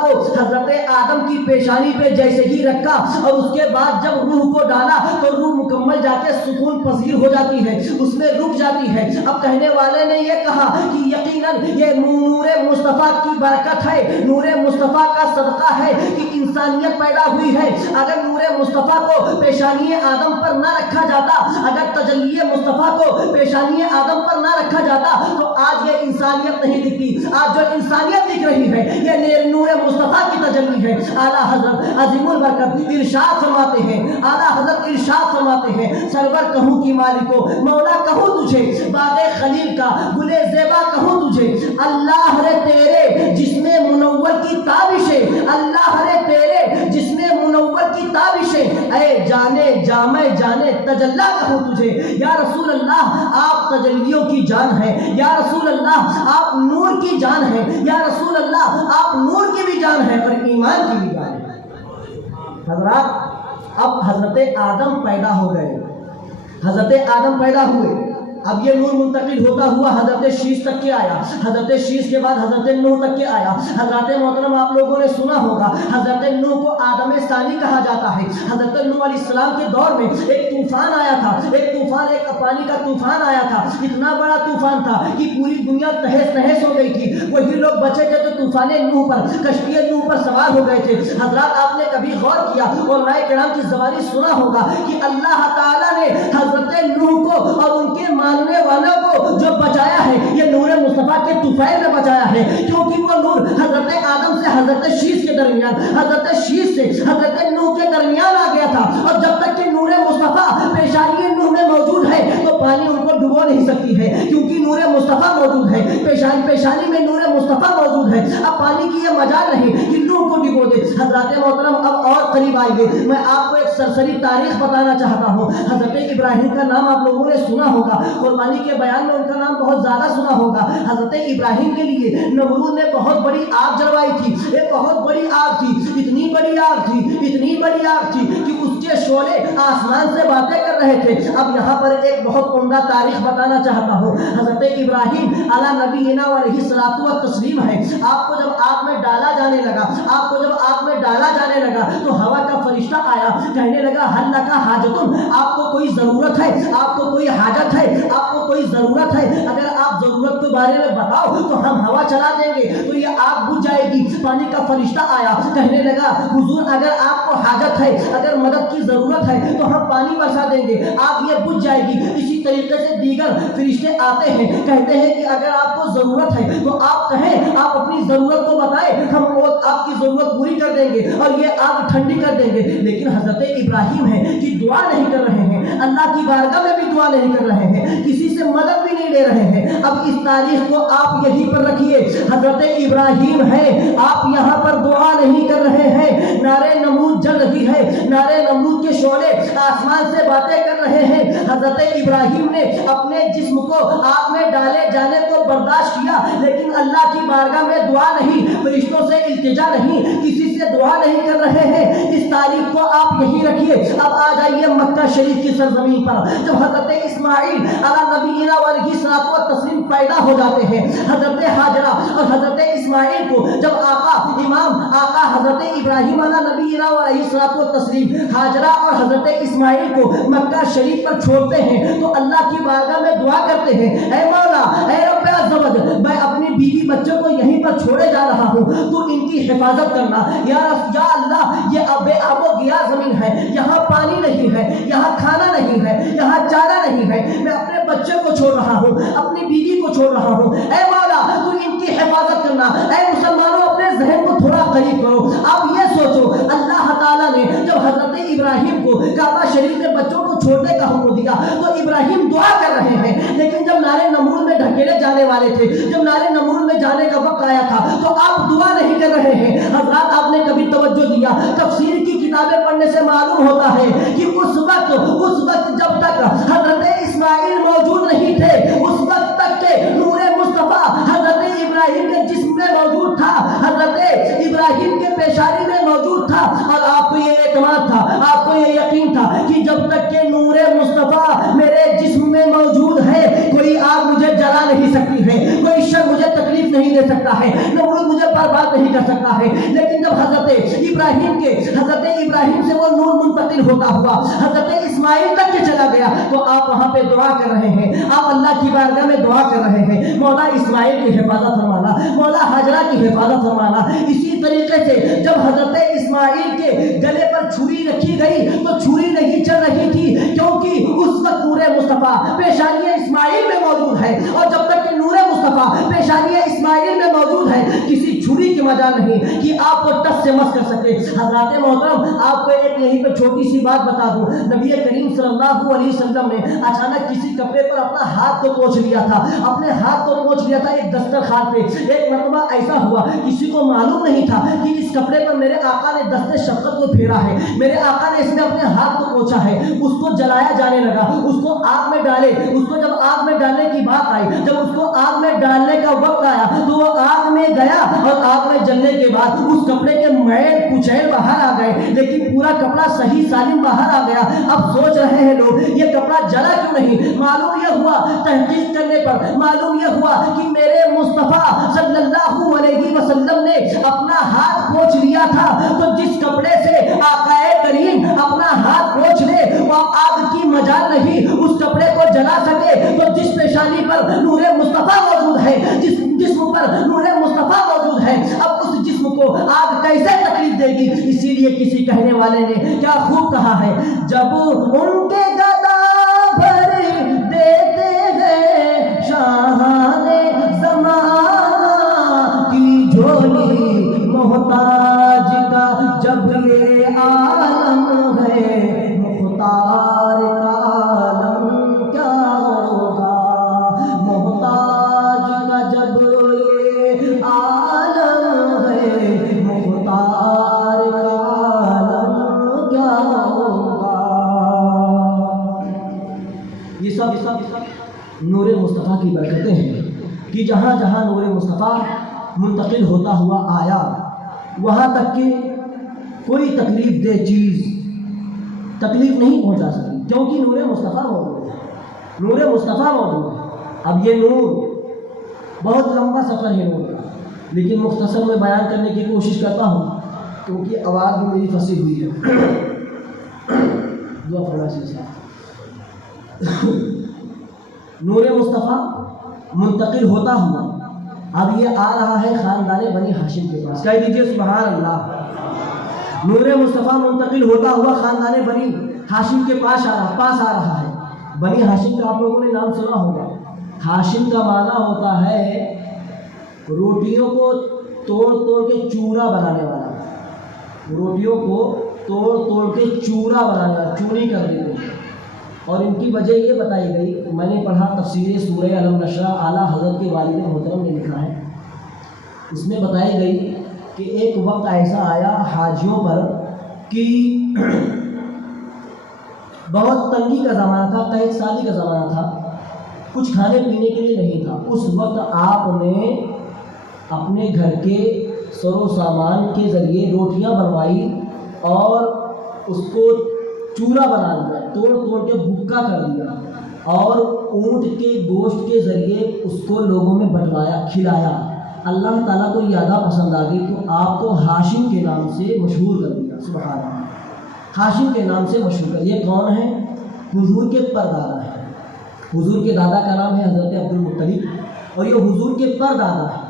کو حضرت آدم کی پیشانی پہ جیسے ہی رکھا، اور اس کے بعد جب روح کو ڈالا تو روح مکمل جا کے سکون پذیر ہو جاتی ہے، اس میں رک جاتی ہے۔ اب کہنے والے نے یہ کہا کہ یقیناً یہ نور مصطفیٰ کی برکت ہے، نور مصطفیٰ کا صدقہ ہے کہ انسانیت پیدا ہوئی ہے۔ اگر نور مصطفیٰ کو پیشانی آدم پر نہ رکھا جاتا، اگر تجلی مصطفیٰ کو پیشانی آدم پر نہ رکھا جاتا تو آج یہ انسانیت نہیں دکھتی۔ آج جو انسانیت دکھ رہی ہے یہ نور مصطفیٰ کی تجلی ہے۔ اعلیٰ حضرت عظیم البرکت ارشاد فرماتے ہیں، اعلیٰ حضرت ارشاد فرماتے ہیں، سرور کہوں کی مالکو مولا کہوں تجھے، باغ خلیل کا گلے زیبا کہوں تجھے، اللہ رے تیرے جس میں منور کی تابشیں، اللہ رے تیرے جس میں منور کی تابشیں، اے جانے جامع جانے تجلا کہوں تجھے۔ یا رسول اللہ آپ تجلیوں کی جان ہے، یا رسول اللہ آپ نور کی جان ہے، یا رسول اللہ آپ نور کی بھی جان ہے اور ایمان کی بھی جان ہے۔ حضرات اب حضرت آدم پیدا ہو گئے، حضرت آدم پیدا ہوئے، اب یہ نور منتقل ہوتا ہوا حضرت شیش تک کے آیا، حضرت شیش کے بعد حضرت نوح تک کے آیا۔ حضرت محترم آپ لوگوں نے سنا ہوگا حضرت نوح کو آدم ثانی کہا جاتا ہے۔ حضرت نوح علیہ السلام کے دور میں ایک طوفان آیا تھا، ایک پانی کا طوفان آیا تھا، اتنا بڑا طوفان تھا کہ پوری دنیا تہس نہس ہو گئی تھی۔ وہی لوگ بچے تھے تو طوفان نوح پر، کشتی نوح پر سوار ہو گئے تھے۔ حضرات آپ نے کبھی غور کیا اور علماء کرام کی زبانی سنا ہوگا کہ اللہ تعالیٰ نے حضرت نوح کو اور ان کے ماننے والوں کو جو بچایا ہے یہ نور مصطفیٰ کے طفیل میں بچایا ہے، کیونکہ وہ نور حضرت آدم سے حضرت شیش کے درمیان، حضرت شیش سے حضرت نوح کے درمیان آ گیا تھا، اور جب تک کہ نور مصطفیٰ پیشانی نوح میں موجود ہے تو پانی ان کو ڈبو نہیں سکتی ہے، کیونکہ نور مصطفیٰ موجود ہے، پیشانی میں نور مصطفیٰ موجود ہے۔ اب پانی کی یہ مجال نہیں کہ نوح کو ڈبو دے۔ حضرات محترم اب اور قریب آئیے، میں آپ کو ایک سرسری تاریخ بتانا چاہتا ہوں۔ حضرت ابراہیم کا نام آپ لوگوں نے سنا ہوگا، قربانی کے بیان میں ان کا نام بہت زیادہ سنا ہوگا۔ حضرت ابراہیم کے لیے نمرود نے بہت بڑی آگ جلوائی تھی، ایک بہت بڑی آگ تھی، اتنی بڑی آگ تھی کہ اس کے شعلے آسمان سے باتیں کر رہے تھے۔ اب یہاں پر ایک بہت عمدہ تاریخ بتانا چاہتا ہوں۔ حضرت ابراہیم علی نبینا علیہ الصلوۃ والتسلیم ہے، آپ کو جب آگ میں ڈالا جانے لگا تو ہوا کا فرشتہ آیا، کہنے لگا حل لک حاجتن، آپ کو کوئی ضرورت ہے، آپ کو کوئی حاجت ہے، آپ کو کوئی ضرورت ہے، اگر آپ ضرورت کے بارے میں بتاؤ تو ہم ہوا چلا دیں گے تو یہ آگ بجھ جائے گی۔ پانی کا فرشتہ آیا، کہنے لگا حضور اگر آپ کو حاجت ہے، اگر مدد کی ضرورت ہے تو ہم پانی برسا دیں گے، آگ یہ بجھ جائے گی۔ اسی طریقے سے دیگر فرشتے آتے ہیں، کہتے ہیں کہ اگر آپ کو ضرورت ہے تو آپ کہیں، آپ اپنی ضرورت کو بتائیں، ہم آپ کی ضرورت پوری کر دیں گے اور یہ آگ ٹھنڈی کر دیں گے۔ لیکن حضرت ابراہیم ہے کہ دعا نہیں کر رہے ہیں، اللہ کی بارگاہ میں بھی دعا نہیں کر رہے ہیں، کسی سے مدد بھی نہیں لے رہے ہیں۔ اب اس تاریخ کو آپ یہیں پر رکھیے، حضرت ابراہیم ہے، آپ یہاں پر دعا نہیں کر رہے ہیں، نارے نمرود جل رہی ہے، نارے نمرود کے شعلے آسمان سے باتیں کر رہے ہیں۔ حضرت ابراہیم نے اپنے جسم کو آگ میں ڈالے جانے کو برداشت کیا، لیکن اللہ کی بارگاہ میں دعا نہیں، فرشتوں سے التجا نہیں، کسی سے دعا نہیں کر رہے ہیں۔ اس تاریخ کو آپ یہیں رکھیے۔ اب آ جائیے مکہ شریف کی سرزمین پر، جب حضرت اسماعیل علی نبینا علیہ الصلوۃ والتسلیم پیدا ہو جاتے ہیں، حضرت ہاجرہ اور حضرت اسماعیل کو جب آقا حضرت ابراہیم علی نبینا علیہ الصلوۃ والتسلیم ہاجرہ اور حضرت اسماعیل کو مکہ شریف پر چھوڑتے ہیں تو اللہ کی بارگاہ میں دعا کرتے ہیں، اے مولا، اے رب عز و جل، میں اپنی بیوی بچوں کو یہیں پر چھوڑے جا رہا ہوں، تو ان کی حفاظت کرنا۔ یا اللہ، یہ بے آب و گیا زمین ہے، یہاں پانی نہیں ہے، یہاں کھانا نہیں ہے، یہاں چارہ نہیں ہے، میں اپنے بچوں کو چھوڑ رہا ہوں، اپنی بیوی کو چھوڑ رہا ہوں، اے مولا تو ان کی حفاظت کرنا۔ اے مسلمانوں اپنے ذہن کو تھوڑا قریب کرو، آپ یہ سوچو اللہ تعالیٰ نے جب حضرت ابراہیم کو کعبہ شریف میں بچوں کو چھوڑنے کا حکم دیا تو ابراہیم دعا کر رہے ہیں، لیکن جب نار نمرود میں ڈھکیلے جانے والے تھے، جب نار نمرود میں جانے کا وقت آیا تھا تو آپ دعا نہیں کر رہے ہیں۔ حضرات آپ نے کبھی توجہ دیا، تفسیر کی کتابیں پڑھنے سے معلوم ہوتا ہے کہ اس وقت جب تک حضرت اسماعیل موجود نہیں تھے، اس وقت تک کہ نور مصطفیٰ حضرت ابراہیم کے جسم میں موجود تھا، حضرت ابراہیم کے پیشانی میں موجود تھا، اور آپ کو یہ اعتماد تھا، آپ کو یہ یقین تھا کہ جب تک کہ نور مصطفیٰ میرے جسم میں موجود ہے کوئی آگ مجھے جلا نہیں سکتی ہے، کوئی شر مجھے تکلیف نہیں دے سکتا ہے، نمرود مجھے برباد نہیں کر سکتا ہے۔ لیکن جب حضرت ابراہیم سے وہ نور منتقل ہوتا ہوا حضرت اسماعیل تک کے چلا گیا تو آپ وہاں پہ دعا کر رہے ہیں، آپ اللہ کی بارگاہ میں دعا کر رہے ہیں، مولا اسماعیل کی حفاظت فرمانا، مولا ہاجرہ کی حفاظت فرمانا۔ اسی طریقے سے جب حضرت اسماعیل کے گلے پر چھری رکھی گئی تو چھری نہیں چل رہی تھی، کیونکہ اس وقت نور مصطفیٰ پیشانی اسماعیل میں موجود ہے، اور جب تک کہ نور مصطفیٰ پیشانی اسماعیل میں موجود ہے کسی چھری کی مجال نہیں کہ آپ کو ٹس سے مس کر سکے۔ حضرات محترم، آپ کو ایک یہیں پہ چھوٹی سی بات بتا دوں، نبی کریم صلی اللہ علیہ وسلم نے اچانک کسی کپڑے پر اپنا ہاتھ کو پوچھ لیا تھا، اپنے ہاتھ کو پوچھ لیا تھا ایک دسترخوان پہ۔ ایک مرتبہ ایسا ہوا کسی کو معلوم نہیں تھا کہ اس کپڑے پر میرے آقا نے دست شفقت کو پھیرا ہے، میرے آقا نے اس میں اپنے ہاتھ کو پوچھا ہے، اس کو جلایا جانے لگا، اس کو آگ میں ڈالے، اس کو جب آگ میں ڈالنے کی بات آئی، جب اس کو آگ میں ڈالنے کا وقت آیا تو وہ آگ میں گیا، اور آگ میں جلنے کے بعد اس کپڑے کے میل کچیل باہر آ گئے، لیکن پورا کپڑا صحیح سالم باہر آ گیا۔ اب سوچ رہے ہیں لوگ یہ کپڑا جلا کیوں نہیں؟ معلوم یہ ہوا، تحقیق کرنے پر معلوم یہ ہوا کہ میرے مصطفیٰ صلی اللہ علیہ وسلم نے اپنا ہاتھ پوچھ لیا تھا، تو جس کپڑے سے آقا کریم اپنا ہاتھ پوچھ لے وہ آگ کی مجال نہیں اس کپڑے کو جلا سکے، تو جس پیشانی پر نور مصطفیٰ موجود ہے، جس جسم پر نور مصطفیٰ موجود ہے، اب اس جسم کو آگ کیسے تکلیف دے گی؟ اسی لیے کسی کہنے والے نے کیا خوب کہا ہے، جب ان کے گدا بھر دیتے ہیں شاہان زمانہ کی جھولی محتاج کا، جب یہ عالم ہے مختار کا عالم کیا ہوگا، محتاج کا جب یہ عالم ہے مختار کا عالم کیا ہوگا۔ یہ سب نور مصطفیٰ کی برکتیں ہیں کہ جہاں جہاں نور مصطفیٰ منتقل ہوتا ہوا آیا وہاں تک کہ کوئی تکلیف دہ چیز تکلیف نہیں پہنچا سکی، کیونکہ نور مصطفیٰ موجود ہے، نور مصطفیٰ موجود ہے۔ اب یہ نور بہت لمبا سفر ہے نور کا، لیکن مختصر میں بیان کرنے کی کوشش کرتا ہوں کیونکہ آواز بھی میری پھنسی ہوئی ہے۔ دعا فرمائیں سے نور مصطفیٰ منتقل ہوتا ہوا اب یہ آ رہا ہے خاندان بنی ہاشم کے پاس، کہہ دیجئے سبحان اللہ۔ نور مصطفیٰ منتقل ہوتا ہوا خاندان بنی ہاشم کے پاس آ رہا ہے۔ بنی ہاشم کا آپ لوگوں نے نام سنا ہوگا۔ ہاشم کا معنی ہوتا ہے روٹیوں کو توڑ توڑ کے چورا بنانے والا، روٹیوں کو توڑ توڑ کے چورا بنانے والا، چوری کر دیتے ہیں۔ اور ان کی وجہ یہ بتائی گئی، میں نے پڑھا تفسیر سورہ علم نشرہ اعلیٰ حضرت کے والد محترم نے لکھا ہے، اس میں بتائی گئی کہ ایک وقت ایسا آیا حاجیوں پر کہ بہت تنگی کا زمانہ تھا، قحط سالی کا زمانہ تھا، کچھ کھانے پینے کے لیے نہیں تھا۔ اس وقت آپ نے اپنے گھر کے سر و سامان کے ذریعے روٹیاں بنوائی اور اس کو چورا بنا دیا، توڑ توڑ کے بھکا کر دیا، اور اونٹ کے گوشت کے ذریعے اس کو لوگوں میں بٹوایا، کھلایا۔ اللہ تعالیٰ کو یہ ادا پسند آ گئی تو آپ کو ہاشم کے نام سے مشہور کر دیا۔ سبحان اللہ، ہاشم کے نام سے مشہور کر دیا۔ یہ کون ہے؟ حضور کے پردادا ہے۔ حضور کے دادا کا نام ہے حضرت عبد المطلب، اور یہ حضور کے پردادا ہے،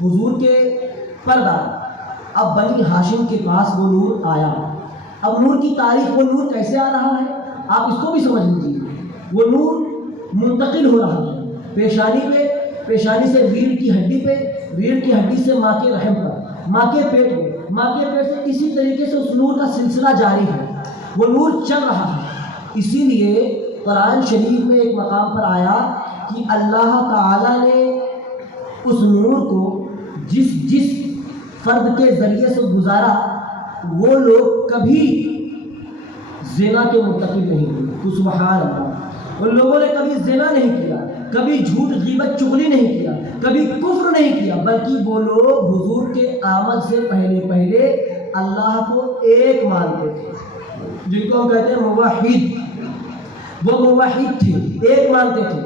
حضور کے پردادا۔ اب بنی ہاشم کے پاس وہ نور آیا۔ اب نور کی تاریخ، وہ نور کیسے آ رہا ہے آپ اس کو بھی سمجھ لیجیے۔ وہ نور منتقل ہو رہا ہے پیشانی پہ، پیشانی سے ریڑھ کی ہڈی پہ، ریڑھ کی ہڈی سے ماں کے رحم پر، ماں کے پیٹ میں، ماں کے پیٹ سے، اسی طریقے سے اس نور کا سلسلہ جاری ہے۔ وہ نور چل رہا ہے، اسی لیے قرآن شریف میں ایک مقام پر آیا کہ اللہ تعالیٰ نے اس نور کو جس فرد کے ذریعے سے گزارا وہ لوگ کبھی زنا کے مرتکب نہیں ہوئے. تو سبحان اللہ، ان لوگوں نے کبھی زنا نہیں کیا، کبھی جھوٹ غیبت چغلی نہیں کیا، کبھی کفر نہیں کیا، بلکہ وہ لوگ حضور کے آمد سے پہلے اللہ کو ایک مانتے تھے، جن کو ہم کہتے ہیں موحد. وہ موحد تھے، ایک مانتے تھے.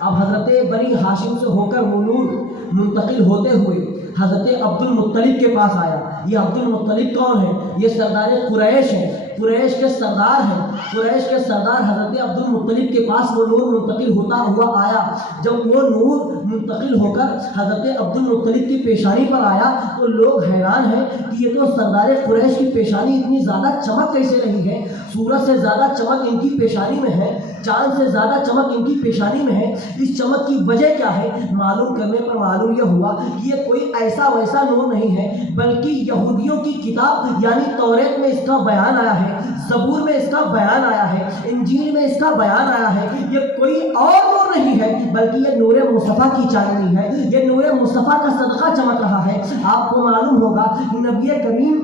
اب حضرت بنی ہاشم سے ہو کر وہ نور منتقل ہوتے ہوئے حضرت عبد المطلب کے پاس آیا. یہ عبد المطلب کون ہے؟ یہ سردار قریش ہے، قریش کے سردار ہیں. قریش کے سردار حضرت عبد المطلب کے پاس وہ نور منتقل ہوتا ہوا آیا. جب وہ نور منتقل ہو کر حضرت عبد المطلب کی پیشانی پر آیا تو لوگ حیران ہیں کہ یہ تو سردار قریش کی پیشانی اتنی زیادہ چمک کیسے رہی ہے؟ سورج سے زیادہ چمک ان کی پیشانی میں ہے، چاند سے زیادہ چمک ان کی پیشانی میں ہے. اس چمک کی وجہ کیا ہے؟ معلوم کرنے پر معلوم یہ ہوا کہ یہ کوئی ایسا ویسا نور نہیں ہے، بلکہ یہودیوں کی کتاب یعنی توریت میں اس کا بیان آیا ہے، زبور میں اس کا بیان آیا ہے، انجیل میں اس کا بیان آیا ہے. یہ کوئی اور نور نہیں ہے بلکہ یہ نور مصطفیٰ کی چاندنی ہے، یہ نور مصطفیٰ کا صدقہ چمک رہا ہے. آپ کو معلوم ہوگا کہ نبی کریم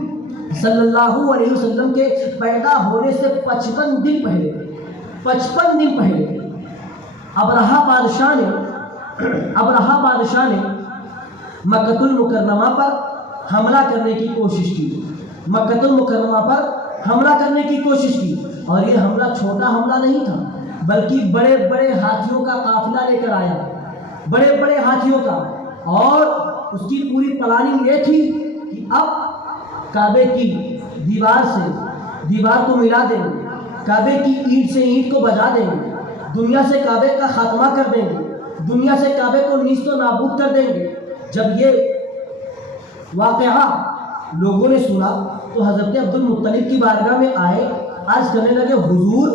صلی اللہ علیہ وسلم کے پیدا ہونے سے 55 دن پہلے ابرہہ بادشاہ نے مکۃ المکرمہ پر حملہ کرنے کی کوشش کی. مکۃ المکرمہ پر حملہ کرنے کی کوشش کی، اور یہ حملہ چھوٹا حملہ نہیں تھا بلکہ بڑے بڑے ہاتھیوں کا قافلہ لے کر آیا، بڑے بڑے ہاتھیوں کا. اور اس کی پوری پلاننگ یہ تھی کہ اب کعبے کی دیوار کو ملا دیں گے، کعبے کی اینٹ سے اینٹ کو بجا دیں گے، دنیا سے کعبے کا خاتمہ کر دیں گے، دنیا سے کعبے کو نیست و نابود کر دیں گے. جب یہ واقعہ لوگوں نے سنا تو حضرت عبد المطلب کی بارگاہ میں آئے، عرض کرنے لگے حضور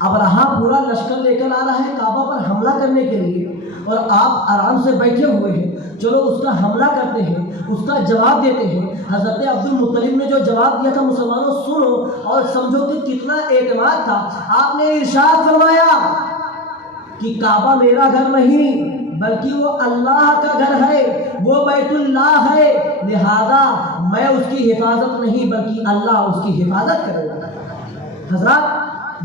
ابرہہ پورا لشکر لے کر آ رہا ہے کعبہ پر حملہ کرنے کے لیے، اور آپ آرام سے بیٹھے ہوئے ہیں، چلو اس کا حملہ کرتے ہیں، اس کا جواب دیتے ہیں. حضرت عبد المطلب نے جو جواب دیا تھا مسلمانوں سنو اور سمجھو کہ کتنا اعتماد تھا. آپ نے ارشاد فرمایا کہ کعبہ میرا گھر نہیں بلکہ وہ اللہ کا گھر ہے، وہ بیت اللہ ہے، لہذا میں اس کی حفاظت نہیں بلکہ اللہ اس کی حفاظت کرے گا. حضرات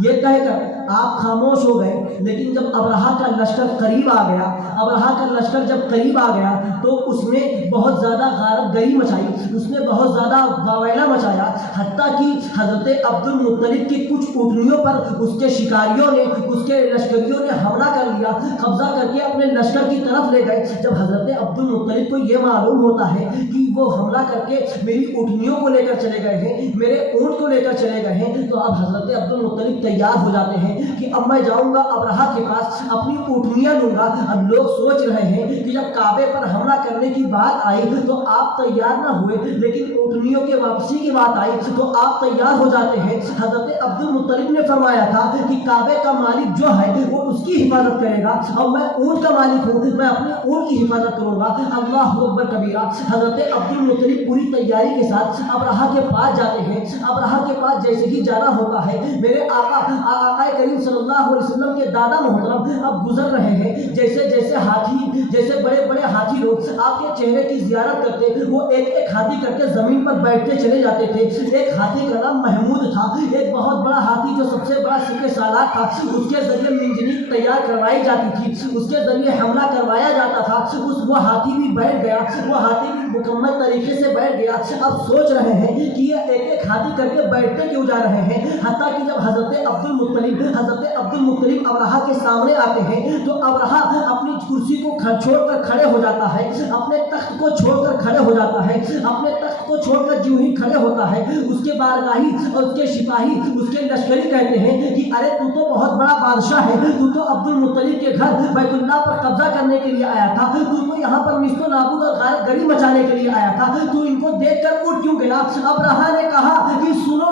یہ کہہ کر آپ خاموش ہو گئے، لیکن جب ابرہہ کا لشکر قریب آ گیا، ابرہہ کا لشکر جب قریب آ گیا تو اس نے بہت زیادہ غارت گری مچائی، اس نے بہت زیادہ واویلا مچایا، حتیٰ کہ حضرت عبد المطلب کی کچھ اونٹنیوں پر اس کے شکاریوں نے، اس کے لشکریوں نے حملہ کر لیا، قبضہ کر کے اپنے لشکر کی طرف لے گئے. جب حضرت عبد المطلب کو یہ معلوم ہوتا ہے کہ وہ حملہ کر کے میری اونٹنیوں کو لے کر چلے گئے ہیں، میرے اونٹ کو لے کر چلے گئے ہیں، تو اب حضرت عبد المطلب تیار ہو جاتے ہیں کہ اب میں جاؤں گا ابرہہ کے پاس، اپنی اونٹنیاں لوں گا. اب لوگ سوچ رہے ہیں کہ جب کعبے پر حملہ کرنے کی بات آئی تو آپ تیار نہ ہوئے، لیکن اونٹنیوں کے واپسی کی بات آئی تو آپ تیار ہو جاتے ہیں. حضرت عبد المطلب نے فرمایا تھا کہ کعبے کا مالک جو ہے وہ اس کی حفاظت کرے گا، اور میں اونٹ کا مالک ہوں، میں اپنے اونٹ کی حفاظت کروں گا. اللہ اکبر کبیرہ. حضرت عبد المطلب پوری تیاری کے ساتھ ابرہہ کے پاس جاتے ہیں. ابرہہ کے پاس جیسے ہی جانا ہوتا ہے، میرے آقا کریم صلی اللہ علیہ وسلم کے دادا محترم اب گزر رہے ہیں، جیسے ہاتھی، جیسے بڑے بڑے ہاتھی لوگ آپ کے چہرے کی زیارت کرتے، وہ ایک ایک ہاتھی کر کے زمین پر بیٹھتے چلے جاتے تھے. ایک ہاتھی کا نام محمود تھا، ایک بہت بڑا ہاتھی جو سب سے بڑا سپہ سالار تھا، اس کے ذریعے منجنیق تیار کروائی جاتی تھی، اس کے ذریعے حملہ کروایا جاتا تھا. وہ ہاتھی بھی بیٹھ گیا، وہ ہاتھی بھی مکمل طریقے سے بیٹھ گیا. اب سوچ رہے ہیں کہ یہ ایک ایک ہاتھی کر کے بیٹھتے کیوں جا رہے ہیں، حتیٰ کہ جب حضرت عبد المطلب ابرہہ کے سامنے آتے ہیں تو ابرہہ اپنی کرسی کو چھوڑ کر کھڑے ہو جاتا ہے، اپنے تخت کو چھوڑ کر کھڑے ہو جاتا ہے. اپنے تخت کو چھوڑ کر جو ہی کھڑے ہوتا ہے، اس کے بارگاہی اور اس کے سپاہی، اس کے لشکری کہتے ہیں کہ ارے تو بہت بڑا بادشاہ ہے، تو عبد المطلب کے گھر بیت اللہ پر قبضہ کرنے کے لیے آیا تھا، تو یہاں پر نیست و نابود اور غارت گری مچانے کے لیے آیا تھا، تو ان کو دیکھ کر اٹھ کیوں گیا؟ ابرہہ نے کہا کہ سنو،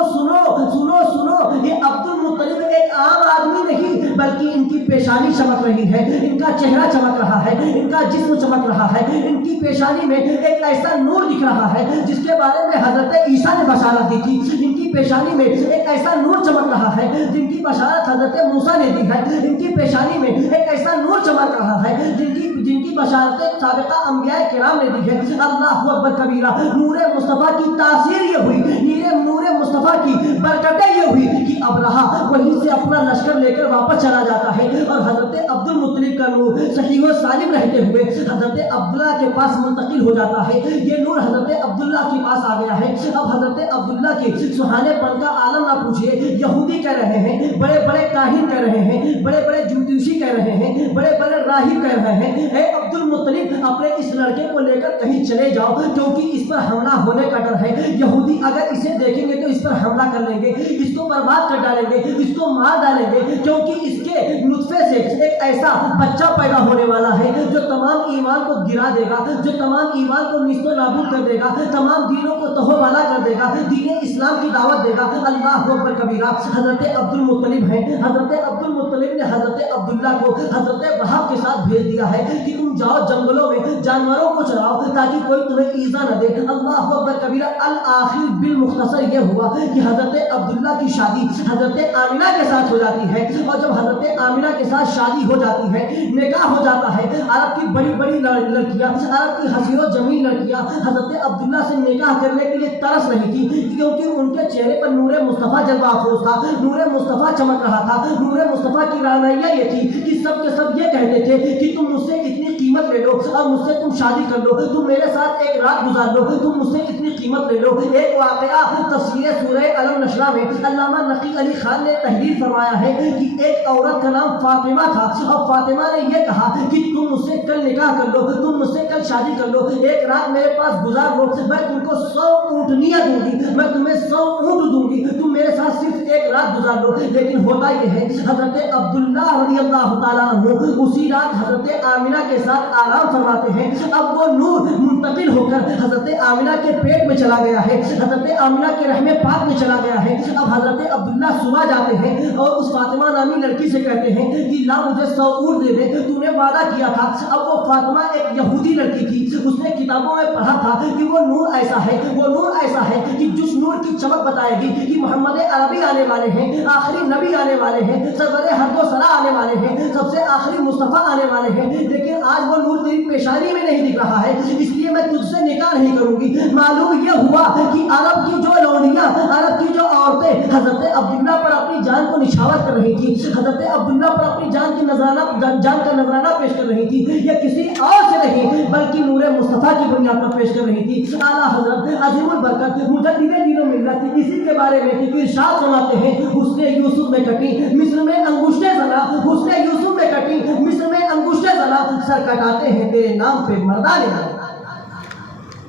یہ عبد المطلب ایک عام آدمی نہیں بلکہ ان کی پیشانی چمک رہی ہے، ان کا چہرہ چمک رہا ہے، ان کا جسم چمک رہا ہے، ان کی پیشانی میں ایک ایسا نور دکھ رہا ہے جس کے بارے میں حضرت عیسیٰ نے بشارت دی تھی، ان کی پیشانی میں ایک ایسا نور چمک رہا ہے جن کی بشارت حضرت موسیٰ نے دی ہے، ان کی پیشانی میں ایک ایسا نور چمک رہا ہے جن کی بشارتیں سابقہ انبیاء کرام نے دی ہے۔ اللہ اکبر کبیرہ، نور مصطفیٰ کی تاثیر یہ ہوئی، نور مصطفیٰ کی برکتیں یہ ہوئی کہ ابرہہ وہیں سے اپنا لشکر لے کر واپس چلا جاتا ہے اور حضرت عبد المطلب کا نور صحیح و سالم رہتے ہوئے حضرت عبداللہ کے پاس منتقل ہو جاتا ہے۔ یہ نور حضرت عبداللہ کے پاس آ گیا ہے۔ اب حضرت عبداللہ کے سہانے پن کا عالم نہ پوچھئے، یہودی کہہ رہے ہیں، بڑے بڑے کاہن کہہ رہے ہیں، بڑے بڑے جوتیشی کہہ رہے ہیں، بڑے بڑے راہب کہہ رہے ہیں، اے عبد المطلب اپنے اس لڑکے کو لے کر کہیں چلے جاؤ کیونکہ اس پر حملہ ہونے کا ڈر ہے، یہودی اگر اسے دیکھیں گے تو اس پر حملہ کر لیں گے، اس کو برباد کر ڈالیں گے، اس کو مار ڈالیں گے، کیونکہ اس کے نطفے سے ایک ایسا بچہ پیدا ہونے والا ہے جو تمام ایمان کو گرا دے گا، جو تمام ایمان کو نیست و نابود کر دے گا، تمام دینوں کو تہو بالا کر دے گا، دین اسلام کی دعوت دے گا۔ اللہ اکبر کبیرہ، حضرت عبد المطلب ہیں، حضرت عبد المطلب نے حضرت عبداللہ کو حضرت وہاب کے ساتھ بھیج دیا ہے کہ تم جاؤ جنگلوں میں جانوروں کو چراؤ تاکہ کوئی تمہیں ایذا نہ دے۔ اللہ اکبر کبیرہ، الآخر بالمختصر یہ ہوا کہ حضرت عبداللہ کی شادی حضرت آمنہ کے ساتھ ہو جاتی ہے، اور جب حضرت آمنہ کے ساتھ شادی ہو جاتی ہے، نکاح ہو جاتا ہے، عرب کی بڑی بڑی لڑکیاں، عرب کی حسین و جمیل لڑکیاں حضرت عبداللہ سے نکاح کرنے کے لیے ترس رہی تھی کیونکہ ان کے چہرے پر نور مصطفیٰ جلوہ افروز تھا، نور مصطفیٰ چمک رہا تھا۔ نور مصطفیٰ کی رعنائیاں یہ تھی کہ سب کے سب یہ کہتے تھے کہ تم مجھ سے اتنی قیمت لے لو اور مجھ سے تم شادی کر لو، تم میرے ساتھ ایک رات گزار لو، تم مجھ سے اتنی قیمت لے لو۔ ایک واقعہ تفسیر سورہ الم نشرہ میں علامہ نقی علی خان نے تحریر فرمایا ہے کہ ایک عورت کا نام فاطمہ تھا اور فاطمہ نے یہ کہا کہ تم مجھ سے کل نکاح کر لو، تم مجھ سے کل شادی کر لو، ایک رات میرے پاس گزار لو، میں تم کو 100 اونٹنیاں دوں گی، میں تمہیں 100 اونٹ دوں گی، تم میرے ساتھ صرف ایک رات گزار لو۔ لیکن ہوتا یہ ہے حضرت عبداللہ رضی اللہ تعالیٰ عنہ اسی رات حضرت آمنہ کے ساتھ آرام فرماتے ہیں۔ اب وہ نور منتقل ہو کر حضرت آمنہ کے پیٹ میں چلا گیا ہے، حضرت آمنہ کے رحم پاک میں چلا گیا ہے۔ اب حضرت عبداللہ صبح جاتے ہیں اور اس فاطمہ نامی لڑکی سے کہتے ہیں کہ لا مجھے 100 اونٹ دے دے، تو نے وعدہ کیا تھا۔ اب وہ فاطمہ ایک یہودی لڑکی تھی، اس نے کتابوں میں پڑھا تھا کہ وہ نور ایسا ہے، وہ نور ایسا ہے کہ جس نور کی چمک بتائے گی کہ محمد عربی آنے والے ہیں، آخری نبی آنے والے ہیں، سرور حد و ثنا آنے والے ہیں، سب سے آخری مصطفیٰ آنے والے ہیں، لیکن آج وہ نور تیری پیشانی میں نہیں دکھ رہا ہے، اس لیے میں تجھ سے نکاح نہیں کروں گی۔ معلوم یہ ہوا کہ عرب کی جو لونڈیاں، عرب کی جو عورتیں حضرت عبداللہ پر اپنی جان کو نچھاور کر رہی تھی، حضرت عبداللہ پر اپنی جان کا نذرانہ پیش کر رہی تھی، یہ کسی اور سے نہیں بلکہ نور مصطفیٰ کی بنیاد پر پیش کر رہی تھی۔ اعلیٰ حضرت عظیم البرکت مجدد دین و ملت اسی کے بارے میں ارشاد فرماتے ہیں، حسن یوسف میں کٹی مصر میں انگشتیں زنا، حسن یوسف میں کٹی مصر میں انگشتیں زنا، سر کٹاتے ہیں تیرے نام پہ مردان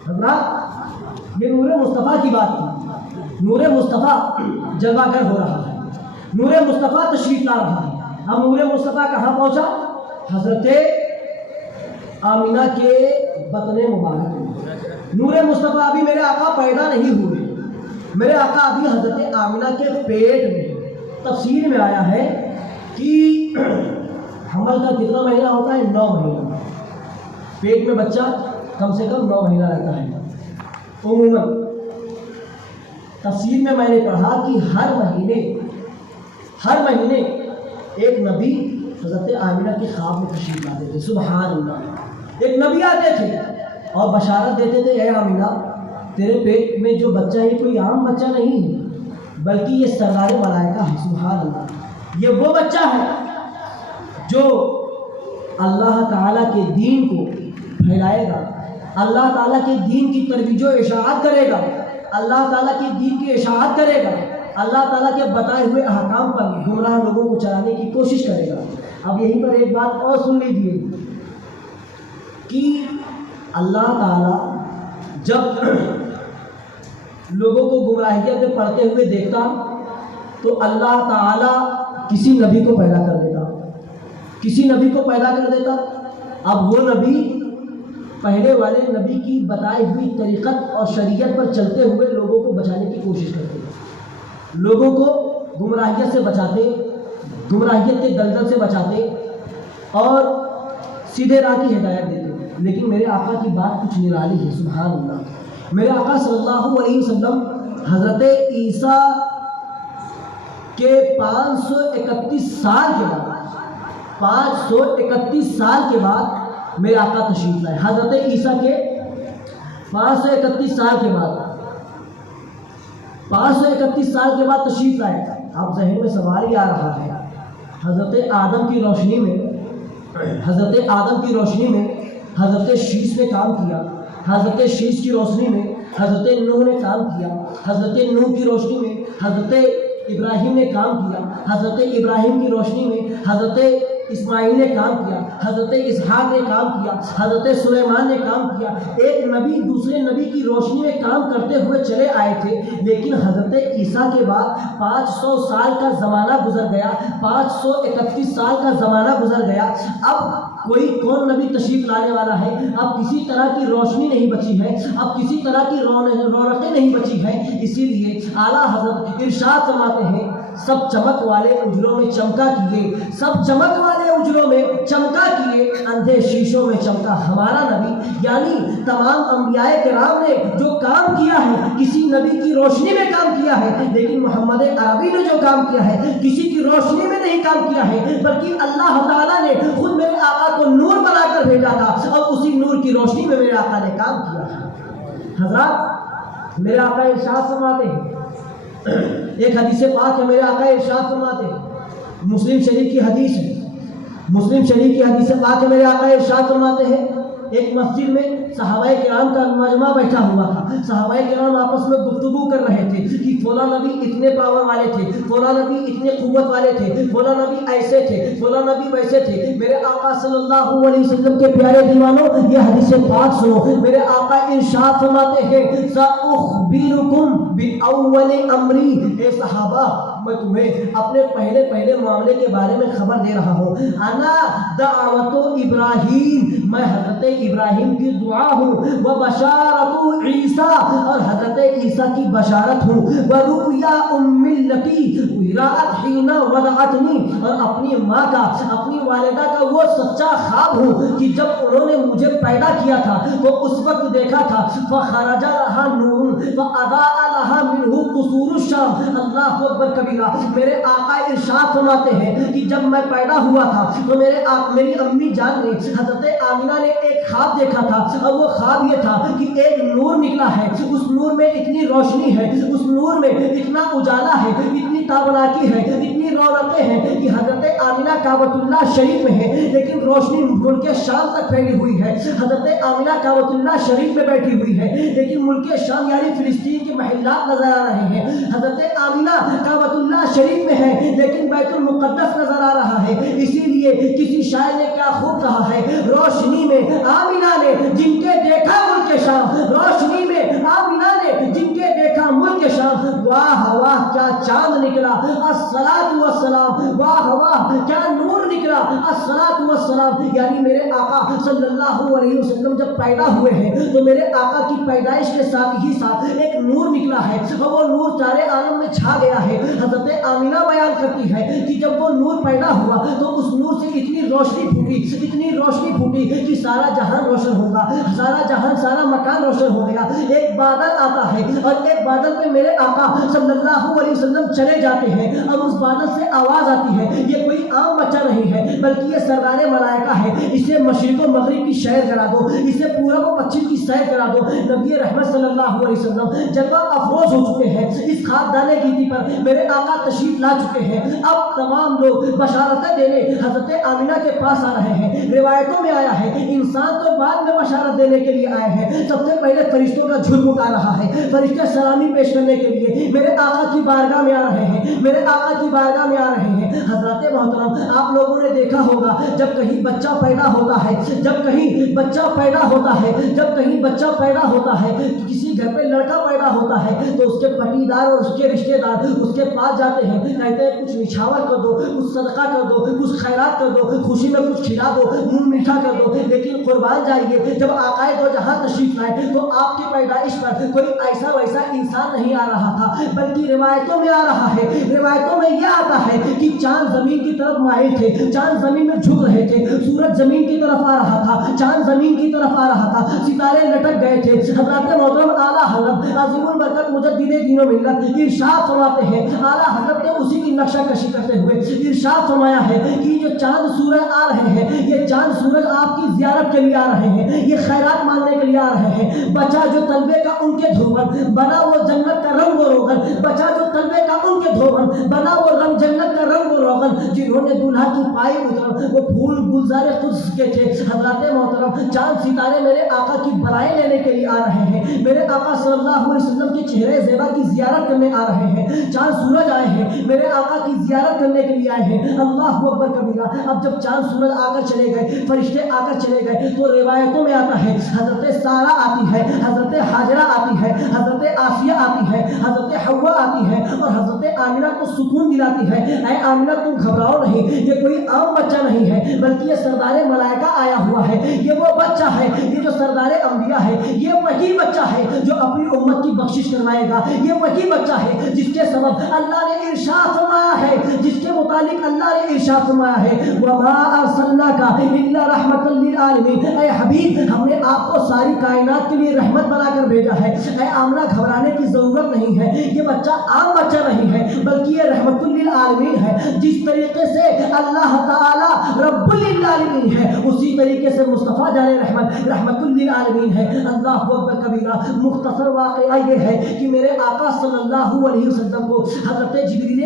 حضرات۔ یہ نور مصطفیٰ کی بات تھی، نور مصطفیٰ جلوہ گر ہو رہا ہے، نور مصطفیٰ تشریف لا رہا ہے۔ اب نور مصطفیٰ کہاں پہنچا؟ حضرت آمنہ کے بطن مبارک میں۔ نور مصطفیٰ ابھی میرے آقا پیدا نہیں ہوئے، میرے آقا ابھی حضرت آمنہ کے پیٹ میں۔ تفسیر میں آیا ہے کہ حمل کا کتنا مہینہ ہوتا ہے؟ 9 مہینہ۔ پیٹ میں بچہ کم سے کم 9 مہینہ رہتا ہے عموماً۔ تفسیر میں نے پڑھا کہ ہر مہینے ایک نبی حضرت آمنہ کے خواب میں تشریف لاتے تھے۔ سبحان اللہ، ایک نبی آتے تھے اور بشارت دیتے تھے، اے آمنہ تیرے پیٹ میں جو بچہ ہے کوئی عام بچہ نہیں ہے بلکہ یہ سردار ملائکہ ہے۔ سبحان اللہ، یہ وہ بچہ ہے جو اللہ تعالیٰ کے دین کو پھیلائے گا، اللہ تعالیٰ کے دین کی ترویج و اشاعت کرے گا، اللہ تعالیٰ کے دین کی اشاعت کرے گا، اللہ تعالیٰ کے بتائے ہوئے احکام پر گمراہ لوگوں کو چلانے کی کوشش کرے گا۔ اب یہیں پر ایک بات اور سن لیجیے کہ اللہ تعالیٰ جب لوگوں کو گمراہیت میں پڑھتے ہوئے دیکھتا تو اللہ تعالیٰ کسی نبی کو پیدا کر دیتا، کسی نبی کو پیدا کر دیتا۔ اب وہ نبی پہلے والے نبی کی بتائی ہوئی طریقت اور شریعت پر چلتے ہوئے لوگوں کو بچانے کی کوشش کرتے، لوگوں کو گمراہیت سے بچاتے، گمراہیت کے دلدل سے بچاتے اور سیدھے راہ کی ہدایت دیتے. لیکن میرے آقا کی بات کچھ نرالی ہے. سبحان اللہ. میرے آقا صلی اللہ علیہ وسلم حضرت عیسیٰ کے 531 سال کے بعد 531 سال کے بعد میرے آقا تشریف لائے. حضرت عیسیٰ کے 531 سال کے بعد 531 سال کے بعد تشریف لائے. آپ ذہن میں سوال ہی آ رہا ہے, حضرت آدم کی روشنی میں حضرت شیش نے کام کیا, حضرت شیش کی روشنی میں حضرت نوح نے کام کیا, حضرت نوح کی روشنی میں حضرت ابراہیم نے کام کیا, حضرت ابراہیم کی روشنی میں حضرت اسماعیل نے کام کیا, حضرت اسحاق نے کام کیا, حضرت سلیمان نے کام کیا. ایک نبی دوسرے نبی کی روشنی میں کام کرتے ہوئے چلے آئے تھے. لیکن حضرت عیسیٰ کے بعد 500 سال کا زمانہ گزر گیا, 531 سال کا زمانہ گزر گیا. اب کوئی کون نبی تشریف لانے والا ہے؟ اب کسی طرح کی روشنی نہیں بچی ہے, اب کسی طرح کی رونقیں نہیں بچی ہیں. اسی لیے اعلیٰ حضرت ارشاد فرماتے ہیں, سب چمک والے اجروں میں چمکا کیے, سب چمک والے اجروں میں چمکا کیے, اندھے شیشوں میں چمکا ہمارا نبی. یعنی تمام انبیاء کرام نے جو کام کیا ہے کسی نبی کی روشنی میں کام کیا ہے, لیکن محمد عربی نے جو کام کیا ہے کسی کی روشنی میں نہیں کام کیا ہے, بلکہ اللہ تعالیٰ نے خود میرے آقا کو نور بنا کر بھیجا تھا اور اسی نور کی روشنی میں میرے آقا نے کام کیا ہے. حضرات میرے آقا ارشاد فرماتے ہیں, ایک حدیث پاک ہے, میرے آقا ارشاد فرماتے ہیں, مسلم شریف کی حدیث ہے, مسلم شریف کی حدیث پاک ہے, میرے آقا ارشاد فرماتے ہیں, ایک مسجد میں صحابہ کرام کا مجمع بیٹھا ہوا تھا. صحابہ کرام آپس میں گفتگو کر رہے تھے کہ فلاں نبی اتنے پاور والے تھے, فلاں نبی اتنے قوت والے تھے, فلاں نبی ایسے تھے, فلاں نبی ویسے تھے. میرے آقا صلی اللہ علیہ وسلم کے پیارے دیوانوں, یہ حدیث پاک سنو. میرے آقا ارشاد فرماتے ہیں, سأخبرکم بأول امری, اے صحابہ میں تمہیں اپنے پہلے معاملے کے بارے میں خبر دے رہا ہوں. انا دعوت ابراہیم, میں حضرت ابراہیم کی دعا ہوں, وہ بشارت عیسیٰ, اور حضرت عیسیٰ کی بشارت ہوں, وہ رؤیا ام التی رأت حین وضعتنی, اور اپنی ماں کا اپنی والدہ کا وہ سچا خواب ہوں کہ جب انہوں نے مجھے پیدا کیا تھا تو اس وقت دیکھا تھا فخرج لها نور فاضاء لها منه قصور الشام. اللہ اکبر کبیرہ. میرے آقا ارشاد فرماتے ہیں کہ جب میں پیدا ہوا تھا تو میری امی جان نے, حضرت آمینہ نے ایک خواب دیکھا تھا, اور وہ خواب یہ تھا کہ ایک نور نکلا ہے, اس نور میں اتنی روشنی ہے, اس نور میں اتنا اجالا ہے, اتنی تابناکی ہے, اتنی رونقیں ہیں کہ حضرت آمینہ کعبۃ اللہ شریف میں ہے, لیکن روشنی ملک شام تک پھیلی ہوئی ہے. حضرت آمینہ کعبۃ اللہ شریف میں بیٹھی ہوئی ہے, لیکن ملک شام یعنی فلسطین کے محلات نظر آ رہے ہیں. حضرت آمینہ کعبۃ اللہ شریف میں ہے, لیکن بیت المقدس نظر آ رہا ہے. اسی لیے کسی شاعر نے کیا خوب کہا ہے, روشنی میں آمینہ نے جن کے دیکھا ملک شام, روشنی میں آمینہ نے جن کے دیکھا ملک شام, واہ واہ کیا چاند نکلا, الصلاۃ والسلام, واہ واہ کیا نور نکلا, الصلاۃ والسلام. یعنی میرے آقا صلی اللہ علیہ وسلم جب پیدا ہوئے ہیں تو میرے آقا کی پیدائش کے ساتھ ہی ساتھ ایک نور نکلا ہے, اور وہ نور سارے عالم میں چھا گیا ہے. حضرت آمینہ بیان کرتی ہے کہ جب وہ نور پیدا ہوا تو اس نور سے اتنی روشنی پھوٹی کہ سارا جہان روشن ہوگا, سارا جہان, سارا مکان روشن ہو گیا. ایک بادل آتا ہے اور ایک بادل پہ میرے آقا صلی اللہ علیہ وسلم چلے جاتے ہیں, اور اس بادل سے آواز آتی ہے. یہ کوئی عام بچہ نہیں ہے, بلکہ یہ سردار ملائکہ ہے. اسے مشرق و مغرب کی سیر کرا دو, اسے پورب و پچھم کی سیر کرا دو. نبی رحمت صلی اللہ علیہ وسلم جلوہ افروز ہو چکے ہیں, اس خاکدان گیتی پر میرے آقا تشریف لا چکے ہیں. اب تمام لوگ بشارتیں دینے حضرت آمینہ کے پاس آ رہے ہیں. روایتوں میں آیا ہے انسان تو بعد میں بشارت دینے کے لیے آئے ہیں, سب سے پہلے فرشتوں کا جھلمٹ آ رہا ہے. فرشتے سلامی پیش کرنے کے لیے میرے آقا کی بارگاہ میں آ رہے ہیں, میرے آقا کی بارگاہ میں آ رہے ہیں. حضرات محترم, آپ لوگوں نے دیکھا ہوگا جب کہیں بچہ پیدا ہوتا ہے, جب کہیں بچہ پیدا ہوتا ہے, جب کہیں بچہ پیدا ہوتا ہے, کسی گھر پہ لڑکا پیدا ہوتا ہے تو اس کے پٹیدار اور اس کے رشتے دار اس کے پاس جاتے ہیں, کہتے ہیں کچھ نچھاور کر دو, کچھ صدقہ کر دو, کچھ خیرات کر دو, خوشی میں کچھ کھلا دو, منہ میٹھا کر دو. لیکن قربان جائیے جب آقائے دو جہاں تشریف لائے تو آپ کی پیدائش پر کوئی ایسا ویسا انسان نہیں آ رہا تھا, بلکہ روایتوں میں آ رہا ہے، روایتوں میں یہ آتا ہے کہ چاند زمین کی طرف مائل تھے، چاند زمین میں جھک رہے تھے، سورج زمین کی طرف آ رہا تھا، چاند زمین کی طرف آ رہا تھا، ستارے لٹک گئے تھے۔ حضرت محترم اعلیٰ حضرت عظیم البرکت مجدد دین و ملت ارشاد فرماتے ہیں، اعلیٰ حضرت نے اسی کی نقشہ کشی کرتے ہوئے ارشاد فرمایا ہے کہ جو چاند سورج آ رہے ہیں، یہ چاند سورج آپ کی زیارت کے لیے آ رہے ہیں، یہ خیرات ماننے کے لیے آ رہے ہیں۔ بچا جو طلبے کا ان کے دھوبن، بنا وہ جنت کا رنگ و روغن، بچا جو طلبے کا ان کے دھوبن، بنا وہ رنگ جنت کا رنگ و روغن، جنہوں نے دلہا کی پائی اترم وہ پھول گلزار قدس کے تھے۔ حضرات محترم، چاند ستارے میرے آقا کی برائے لینے کے لیے آ رہے ہیں، میرے آقا صلی اللہ علیہ وسلم کے چہرے زیبا کی زیارت کرنے آ رہے ہیں۔ چاند سورج آئے ہیں، میرے آقا کی زیارت کرنے کے لیے آئے ہیں۔ اللہ اکبر کبیرہ۔ اب جب چاند سورج آ کر چلے گئے، فرشتے آ کر چلے گئے، تو روایتوں میں آتا ہے حضرت سارہ آتی ہے، حضرت حاجرہ آتی ہے، حضرت آسیہ آتی ہے، حضرت حوا آتی ہے اور حضرت آمنہ کو سکون دلاتی ہے، اے آمنہ تم گھبراؤ نہیں، یہ کوئی عام بچہ نہیں ہے بلکہ یہ سردار ملائکہ آیا ہوا ہے، یہ وہ بچہ ہے، یہ جو سردار انبیاء ہے، یہ وہی بچہ ہے جو اپنی امت کی بخشش کروائے گا، یہ وہی بچہ ہے جس کے سبب اللہ نے ارشاد فرمایا ہے، جس کے متعلق اللہ نے ارشاد فرمایا ہے وَمَا أَرْسَلْنَاكَ إِلَّا رَحْمَةً لِلْعَالَمِينَ، اے حبیب ہم نے آپ کو ساری کائنات کے لیے رحمت بنا کر بھیجا ہے۔ اے آمنہ گھبرانے کی ضرورت نہیں ہے، یہ بچہ عام بچہ نہیں ہے بلکہ یہ رحمت للعالمین ہے۔ جس طریقے سے اللہ تعالی رب للعالمین ہے، اسی طریقے سے مصطفیٰ جان رحمت للعالمین ہے۔ اللہ اکبر کبیرہ۔ مختصر واقعہ یہ ہے کہ میرے آقا صلی اللہ علیہ وسلم کو حضرت جبریل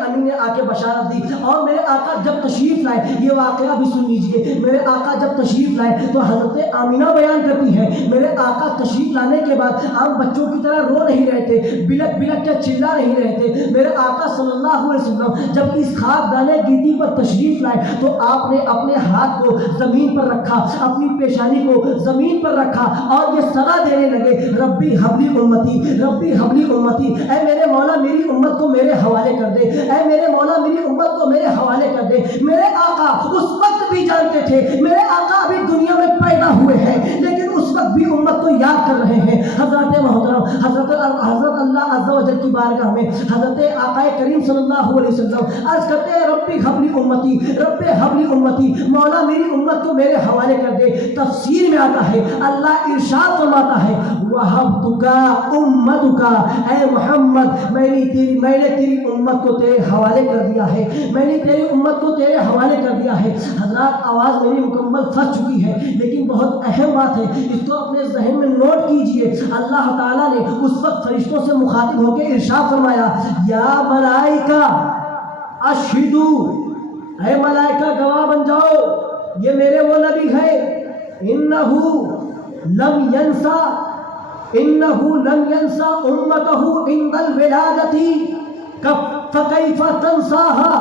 امین نے آ کے بشارت دی، اور میرے آقا جب تشریف لائے، یہ واقعہ بھی سن لیجئے، میرے آقا جب تشریف لائے تو حضرت آمینہ بیان کرتی ہے میرے آقا تشریف لانے کے بعد عام بچوں کی طرح رو نہیں رہے تھے، بلک بلک کے چلا نہیں رہے تھے۔ میرے آقا صلی اللہ علیہ وسلم جب اس خاک دانے گیتی پر تشریف لائے تو آپ نے اپنے ہاتھ کو زمین پر رکھا، اپنی پیشانی کو زمین پر رکھا اور یہ صدا دینے لگے ربی حبلی امتی، ربی حبلی امتی، اے میرے مولا میری امت کو میرے حوالے کر دے، اے میرے مولا میری امت کو میرے حوالے کر دے۔ میرے آقا اس وقت بھی جانتے تھے، میرے آقا ابھی دنیا میں پیدا ہوئے ہیں لیکن اس وقت بھی امت کو یاد کر رہے ہیں۔ حضرت محترم، حضرت اللہ عز و جل کی بارگاہ میں حضرت آقا کریم صلی اللہ علیہ وسلم عرض کرتے ہیں ربی حبلی امتی، رب حبلی امتی، مولا میری امت کو میرے حوالے کر دے۔ تفسیر میں آتا ہے اللہ ارشاد فرماتا ہے وَحَبْتُكَ أُمَّتُكَ، اے محمد میں نے تیری امت کو تیرے حوالے کر دیا ہے، میں نے تیری امت کو تیرے حوالے کر دیا ہے۔ حضرات آواز میری مکمل پھنس چکی ہے لیکن بہت اہم بات ہے، اس کو اپنے ذہن میں نوٹ کیجئے۔ اللہ تعالیٰ نے اس وقت فرشتوں سے مخاطب ہو کے ارشاد فرمایا یا ملائکہ اشہدو، اے ملائکہ گواہ بن جاؤ، یہ میرے وہ نبی ہے، انہو لم ینسا امتہ عند الولادتی فکیف تنساہا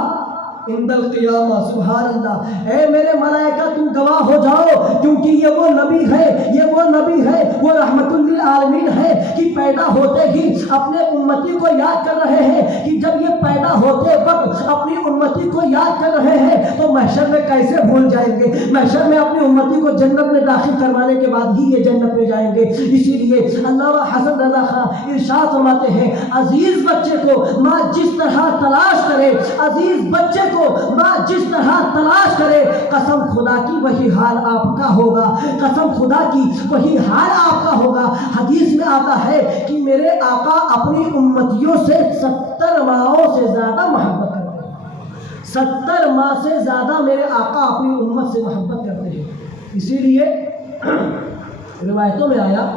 عند القیامہ۔ سبحان اللہ۔ اے میرے ملائکہ تم گواہ ہو جاؤ کیونکہ یہ وہ نبی ہے، یہ وہ نبی ہے، وہ رحمت للعالمین ہے کہ پیدا ہوتے ہی اپنے امتی کو یاد کر رہے ہیں کہ جب یہ پیدا ہوتے وقت اپنی امتی کو یاد کر رہے ہیں تو محشر میں کیسے بھول جائیں گے؟ محشر میں اپنی امتی کو جنت میں داخل کروانے کے بعد ہی یہ جنت میں جائیں گے۔ اسی لیے علامہ حسن رضا خان ارشاد فرماتے ہیں عزیز بچے کو ماں جس طرح تلاش کرے، عزیز بچے کو ماں جس طرح تلاش کرے، قسم خدا کی وہی حال آپ کا ہوگا، قسم خدا کی وہی حال آپ کا ہوگا۔ حدیث میں آتا ہے کہ میرے آقا اپنی امتیوں سے 70 ماہوں سے زیادہ محبت کرتے ہیں، 70 ماہ سے زیادہ میرے آقا اپنی امت سے محبت کرتے ہیں۔ اسی لیے روایتوں میں آیا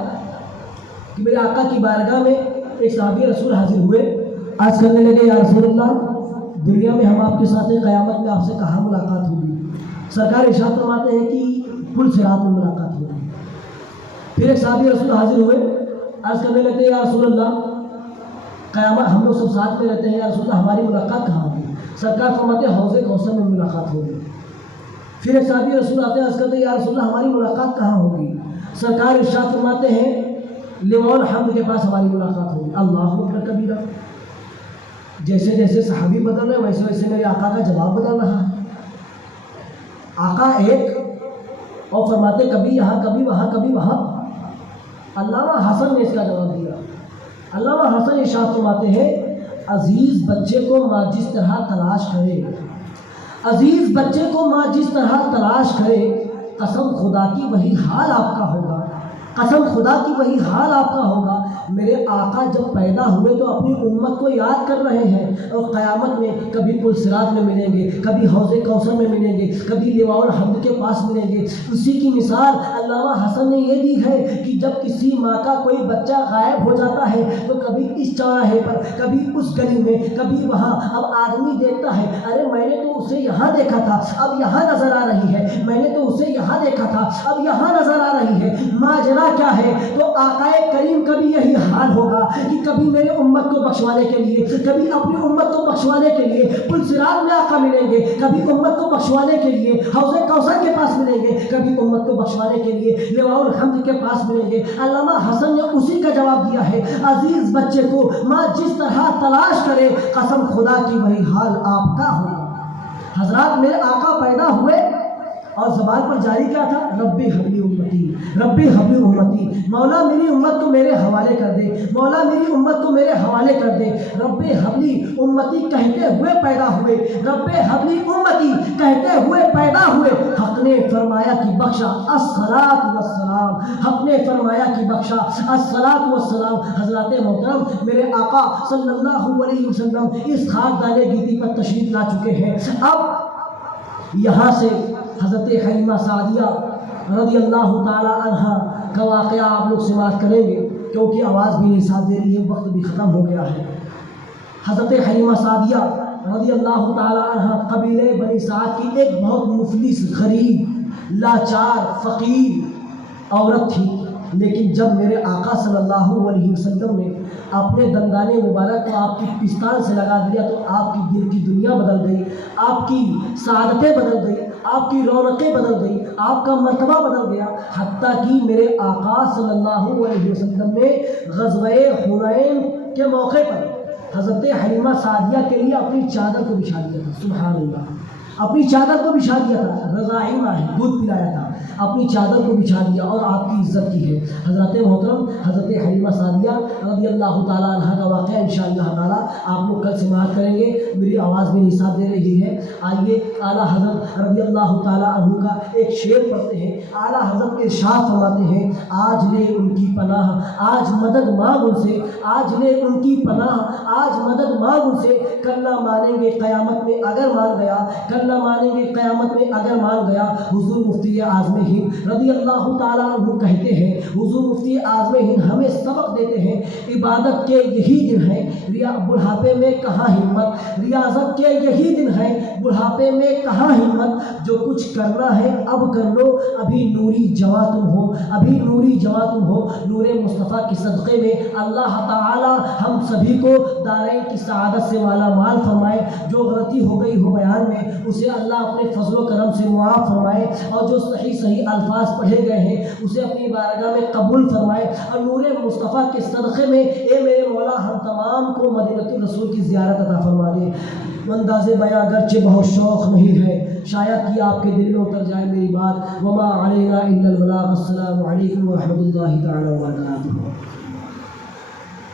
کہ میرے آقا کی بارگاہ میں ایک صحابی رسول حاضر ہوئے، عرض کرنے لگے یا رسول اللہ دنیا میں ہم آپ کے ساتھ ہیں، قیامت میں آپ سے کہاں ملاقات ہوگی؟ سرکار ارشاد فرماتے ہیں کہ پل صراط میں ملاقات ہوگی۔ پھر ایک صحابی رسول حاضر ہوئے، عرض کرنے لگے یا رسول اللہ قیامت ہم لوگ سب ساتھ میں رہتے ہیں، یا رسول اللہ ہماری ملاقات کہاں ہوگی؟ سرکار فرماتے ہیں حوض کوثر میں ملاقات ہوگی۔ پھر ایک صحابی رسول آتے ہیں، عرض کرتے ہیں یا رسول اللہ ہماری ملاقات کہاں ہوگی؟ سرکار ارشاد فرماتے ہیں لواء الحمد کے پاس ہماری ملاقات ہوگی۔ اللہ اکبر کبیرہ۔ جیسے جیسے صحابی بدل رہے ویسے ویسے میرے آقا کا جواب بدل رہا ہے۔ آقا ایک اور فرماتے کبھی یہاں کبھی وہاں کبھی وہاں۔ علامہ حسن نے اس کا جواب دیا علامہ حسن ارشاد فرماتے ہیں عزیز بچے کو ماں جس طرح تلاش کرے، عزیز بچے کو ماں جس طرح تلاش کرے، قسم خدا کی وہی حال آپ کا ہوگا، قسم خدا کی وہی حال آپ کا ہوگا۔ میرے آقا جب پیدا ہوئے تو اپنی امت کو یاد کر رہے ہیں، اور قیامت میں کبھی پل صراط میں ملیں گے، کبھی حوض کوثر میں ملیں گے، کبھی لواء الحمد کے پاس ملیں گے۔ اسی کی مثال علامہ حسن نے یہ دی ہے کہ جب کسی ماں کا کوئی بچہ غائب ہو جاتا ہے تو کبھی اس چوراہے پر، کبھی اس گلی میں، کبھی وہاں، اب آدمی دیکھتا ہے ارے میں نے تو اسے یہاں دیکھا تھا اب یہاں نظر آ رہی ہے، میں نے تو اسے یہاں دیکھا تھا اب یہاں نظر آ رہی ہے، ماجرا کیا ہے؟ تو آقا کریم کا بھی یہی حال ہوگا کہ کبھی میرے امت کو بخشوانے کے لیے، کبھی اپنی امت کو بخشوانے کے لیے پل صراط میں آقا ملیں گے، کبھی امت کو بخشوانے کے لیے حوض کوثر کے پاس ملیں گے، کبھی امت کو بخشوانے کے لیے لواء الحمد کے پاس ملیں گے۔ علامہ حسن نے اسی کا جواب دیا ہے، عزیز بچے کو ماں جس طرح تلاش کرے، قسم خدا کی وہی حال آپ کا ہوگا۔ حضرات میرے آقا پیدا ہوئے اور زبان پر جاری کیا تھا؟ ربی حبلی امتی، ربی حبلی امتی، مولا میری امت کو میرے حوالے کر دے، مولا میری امت کو میرے حوالے کر دے۔ ربی حبلی امتی کہتے ہوئے پیدا ہوئے، ربی حبلی امتی کہتے ہوئے پیدا ہوئے، حق نے فرمایا کہ بخشا الصلاۃ والسلام، حق نے فرمایا کہ بخشا الصلاۃ والسلام۔ حضرات محترم میرے آقا صلی اللہ علیہ وسلم اس خاکدان گیتی پر تشریف لا چکے ہیں۔ اب یہاں سے حضرت حلیمہ سعدیہ رضی اللہ تعالی عنہ کا واقعہ آپ لوگ سماعت کریں گے، کیونکہ آواز بھی نہیں ساتھ دے رہی ہے، وقت بھی ختم ہو گیا ہے۔ حضرت حلیمہ سعدیہ رضی اللہ تعالی عنہ قبیلے بنی سعد کی ایک بہت مفلس، غریب، لاچار، فقیر عورت تھی، لیکن جب میرے آقا صلی اللہ علیہ وسلم نے اپنے دندان مبارک کو آپ کی پستان سے لگا دیا تو آپ کی دل کی دنیا بدل گئی، آپ کی سعادتیں بدل گئی، آپ کی رونقیں بدل گئی، آپ کا مرتبہ بدل گیا، حتیٰ کہ میرے آقا صلی اللہ علیہ وسلم نے غزوہ حنین کے موقع پر حضرت حلیمہ سعدیہ کے لیے اپنی چادر کو بچھا دیا تھا۔ سبحان اللہ، اپنی چادر کو بچھا دیا تھا، رضاعی ماں ہے، دودھ پلایا تھا، اپنی چادر کو بچھا دیا اور آپ کی عزت کی ہے۔ حضرت محترم حضرت حلیمہ سعدیہ رضی اللہ تعالیٰ عنہ کا واقعہ انشاءاللہ تعالیٰ آپ لوگ کل سماعت کریں گے، میری آواز بھی نہیں ساتھ دے رہی ہے۔ آئیے اعلیٰ حضرت رضی اللہ تعالیٰ عنہ کا ایک شعر پڑھتے ہیں۔ اعلیٰ حضرت ارشاد فرماتے ہیں، آج لے ان کی پناہ، آج مدد مانگ ان سے، آج لے ان کی پناہ، آج مدد مانگ ان سے، کل نہ مانیں گے قیامت میں اگر مان گیا، کل نہ مانیں گے قیامت میں اگر مان گیا۔ حضور مفتی اعظم ہند رضی اللہ تعالیٰ عنہ کہتے ہیں، حضور مفتی اعظم ہند ہمیں سبق دیتے ہیں، عبادت کے یہی دن ہیں، بڑھاپے میں کہاں ہمت، ریاضت کے یہی دن ہیں، بڑھاپے میں کہاں ہمت، جو کچھ کرنا ہے اب کر لو، ابھی نوری جواں تم ہو، ابھی نوری جواں تم ہو۔ نور مصطفیٰ کے صدقے میں اللہ تعالی ہم سبھی کو دارین کی سعادت سے مالا مال فرمائے، جو غلطی ہو گئی ہو بیان میں اسے اللہ اپنے فضل و کرم سے معاف فرمائے، اور جو صحیح الفاظ پڑھے گئے ہیں اسے اپنی بارگاہ میں قبول فرمائے، اور نور مصطفیٰ کے صدقے میں اے میرے مولا ہم تمام کو مدینہ الرسول کی زیارت عطا فرما دے۔ انداز بیاں اگرچہ بہت شوق نہیں ہے، شاید کہ آپ کے دل میں اتر جائے میری بات۔ وما علینا الا البلاغ۔ السلام علیکم ورحمۃ اللہ تعالی وبرکاتہ۔